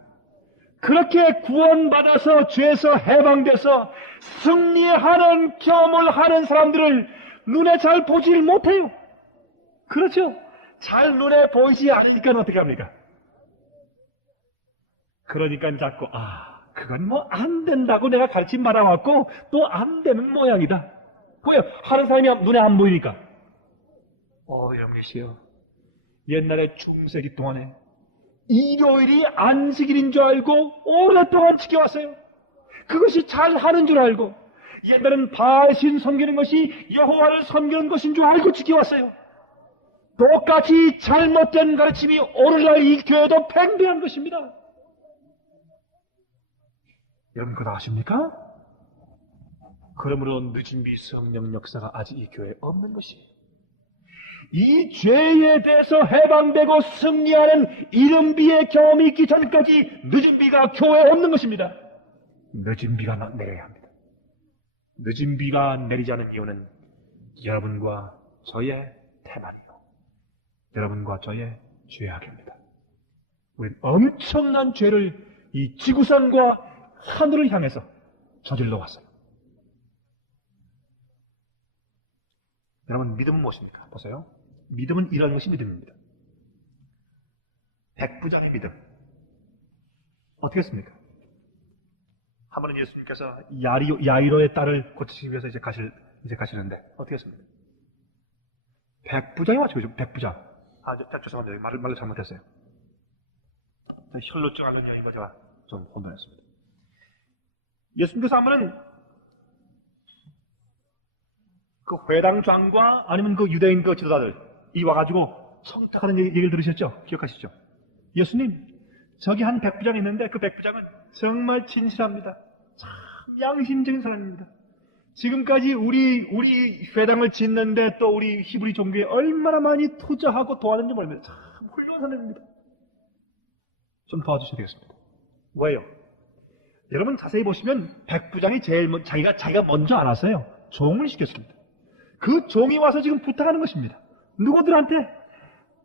그렇게 구원받아서 죄에서 해방돼서 승리하는 경험을 하는 사람들을 눈에 잘 보질 못해요. 그렇죠? 잘 눈에 보이지 않으니까 어떻게 합니까? 그러니까 자꾸 그건 뭐 안 된다고 내가 가르침 말아왔고 또 안 되는 모양이다. 왜요? 하는 사람이 눈에 안 보이니까. 여러분 계시요. 옛날에 중세기 동안에 일요일이 안식일인 줄 알고 오랫동안 지켜왔어요. 그것이 잘하는 줄 알고 옛날엔 바알신 섬기는 것이 여호와를 섬기는 것인 줄 알고 지켜왔어요. 똑같이 잘못된 가르침이 오늘날 이 교회도 팽배한 것입니다. 여러분 그거 아십니까? 그러므로 늦은 비 성령 역사가 아직 이 교회에 없는 것이에요. 이 죄에 대해서 해방되고 승리하는 이른비의 경험이 있기 전까지 늦은 비가 교회에 없는 것입니다. 늦은 비가 내려야 합니다. 늦은 비가 내리지 않은 이유는 여러분과 저의 태만이요, 여러분과 저의 죄악입니다. 우리는 엄청난 죄를 이 지구상과 하늘을 향해서 저질러 왔어요. 여러분 믿음은 무엇입니까? 보세요. 믿음은 이런 것이 믿음입니다. 백부장의 믿음. 어떻게 했습니까? 한 번은 예수님께서 야이로의 딸을 고치시기 위해서 이제 가시는데 어떻게 했습니까? 백부장이 맞죠? 백부장. 죄송합니다. 말을 잘못했어요. 혈루증 하는 여인과 제가 좀 혼돈했습니다. 예수님께서 한 번은 그 회당장과 아니면 그 유대인 그 지도자들 이 와가지고 청탁하는 얘기를 들으셨죠? 기억하시죠? 예수님, 저기 한 백부장이 있는데 그 백부장은 정말 진실합니다. 참 양심적인 사람입니다. 지금까지 우리 회당을 짓는데 또 우리 히브리 종교에 얼마나 많이 투자하고 도와줬는지 모릅니다. 참 훌륭한 사람입니다. 좀 도와주셔야 되겠습니다. 왜요? 여러분 자세히 보시면 백부장이 자기가 먼저 알았어요. 종을 시켰습니다. 그 종이 와서 지금 부탁하는 것입니다. 누구들한테?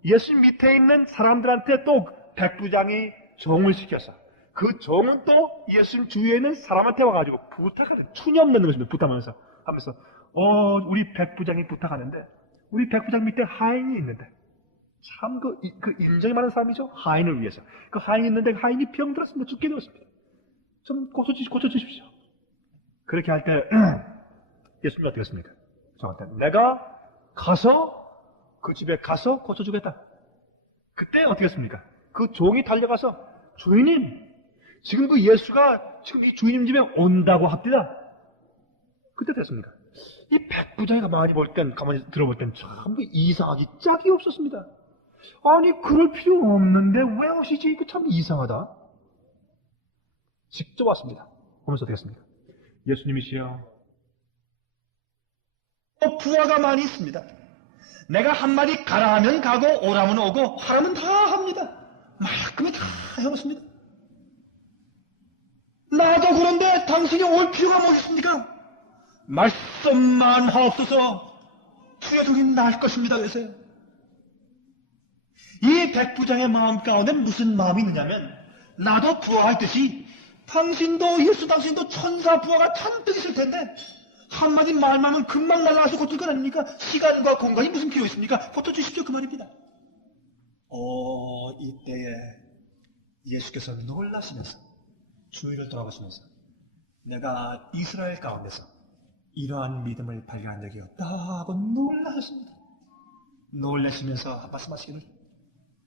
예수님 밑에 있는 사람들한테 또 백부장이 종을 시켜서 그 종은 또 예수님 주위에 있는 사람한테 와가지고 부탁하는, 추념 넣는 것입니다. 부탁하면서 하면서 우리 백부장이 부탁하는데 우리 백부장 밑에 하인이 있는데 참 그 인정이 많은 사람이죠. 하인을 위해서 그 하인이 있는데 그 하인이 병들었습니다. 죽게 되었습니다. 좀 고쳐주십시오. 그렇게 할 때 예수님이 어떻게 했습니까? 저한테 내가 가서 그 집에 가서 고쳐주겠다. 그때 어떻게 했습니까? 그 종이 달려가서 주인님, 지금 그 예수가 지금 이 주인님 집에 온다고 합니다. 그때 됐습니까? 이 백부장이 가만히 들어볼 땐 참 이상하기 짝이 없었습니다. 아니, 그럴 필요 없는데 왜 오시지? 이거 참 이상하다. 직접 왔습니다. 오면서 어떻게 했습니까? 예수님이시여, 부하가 많이 있습니다. 내가 한마디 가라 하면 가고 오라면 오고 하라면 다 합니다. 말끔히 다 해놓습니다. 나도 그런데 당신이 올 필요가 뭐 있습니까? 말씀만 하옵소서. 투여둥이 날 것입니다. 그래서요. 이 백부장의 마음 가운데 무슨 마음이 있느냐면 나도 부하했듯이 당신도 천사 부하가 잔뜩 있을 텐데 한마디 말만 하면 금방 날아가서 고칠 건 아닙니까? 시간과 공간이 무슨 필요 있습니까? 고쳐주십시오. 그 말입니다. 이때에 예수께서 놀라시면서 주위를 돌아보시면서 내가 이스라엘 가운데서 이러한 믿음을 발견한 적이 없다 하고 놀라셨습니다. 놀라시면서 말씀하시기를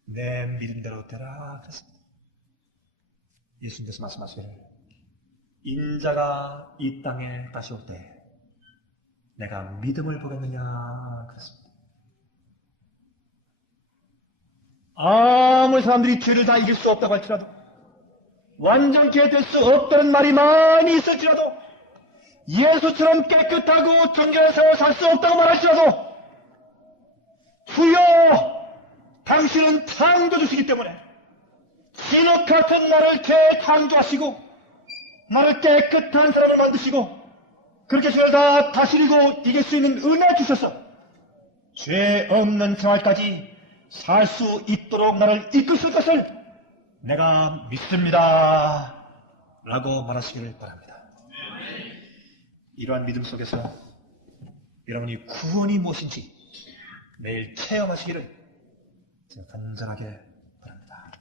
내 믿음대로 되라 그랬습니다. 예수님께서 말씀하시기를 인자가 이 땅에 다시 올 때 내가 믿음을 보겠느냐 그랬습니다. 아무리 사람들이 죄를 다 이길 수 없다고 할지라도 완전케 될 수 없다는 말이 많이 있을지라도 예수처럼 깨끗하고 존귀한 생활을 살 수 없다고 말할지라도 주여 당신은 창조주시기 때문에 진흙 같은 나를 재창조하시고 나를 깨끗한 사람을 만드시고 그렇게 죄를 다 다스리고 이길 수 있는 은혜 주셔서 죄 없는 생활까지 살 수 있도록 나를 이끄실 것을 내가 믿습니다 라고 말하시기를 바랍니다. 이러한 믿음 속에서 여러분이 구원이 무엇인지 매일 체험하시기를 제가 간절하게 바랍니다.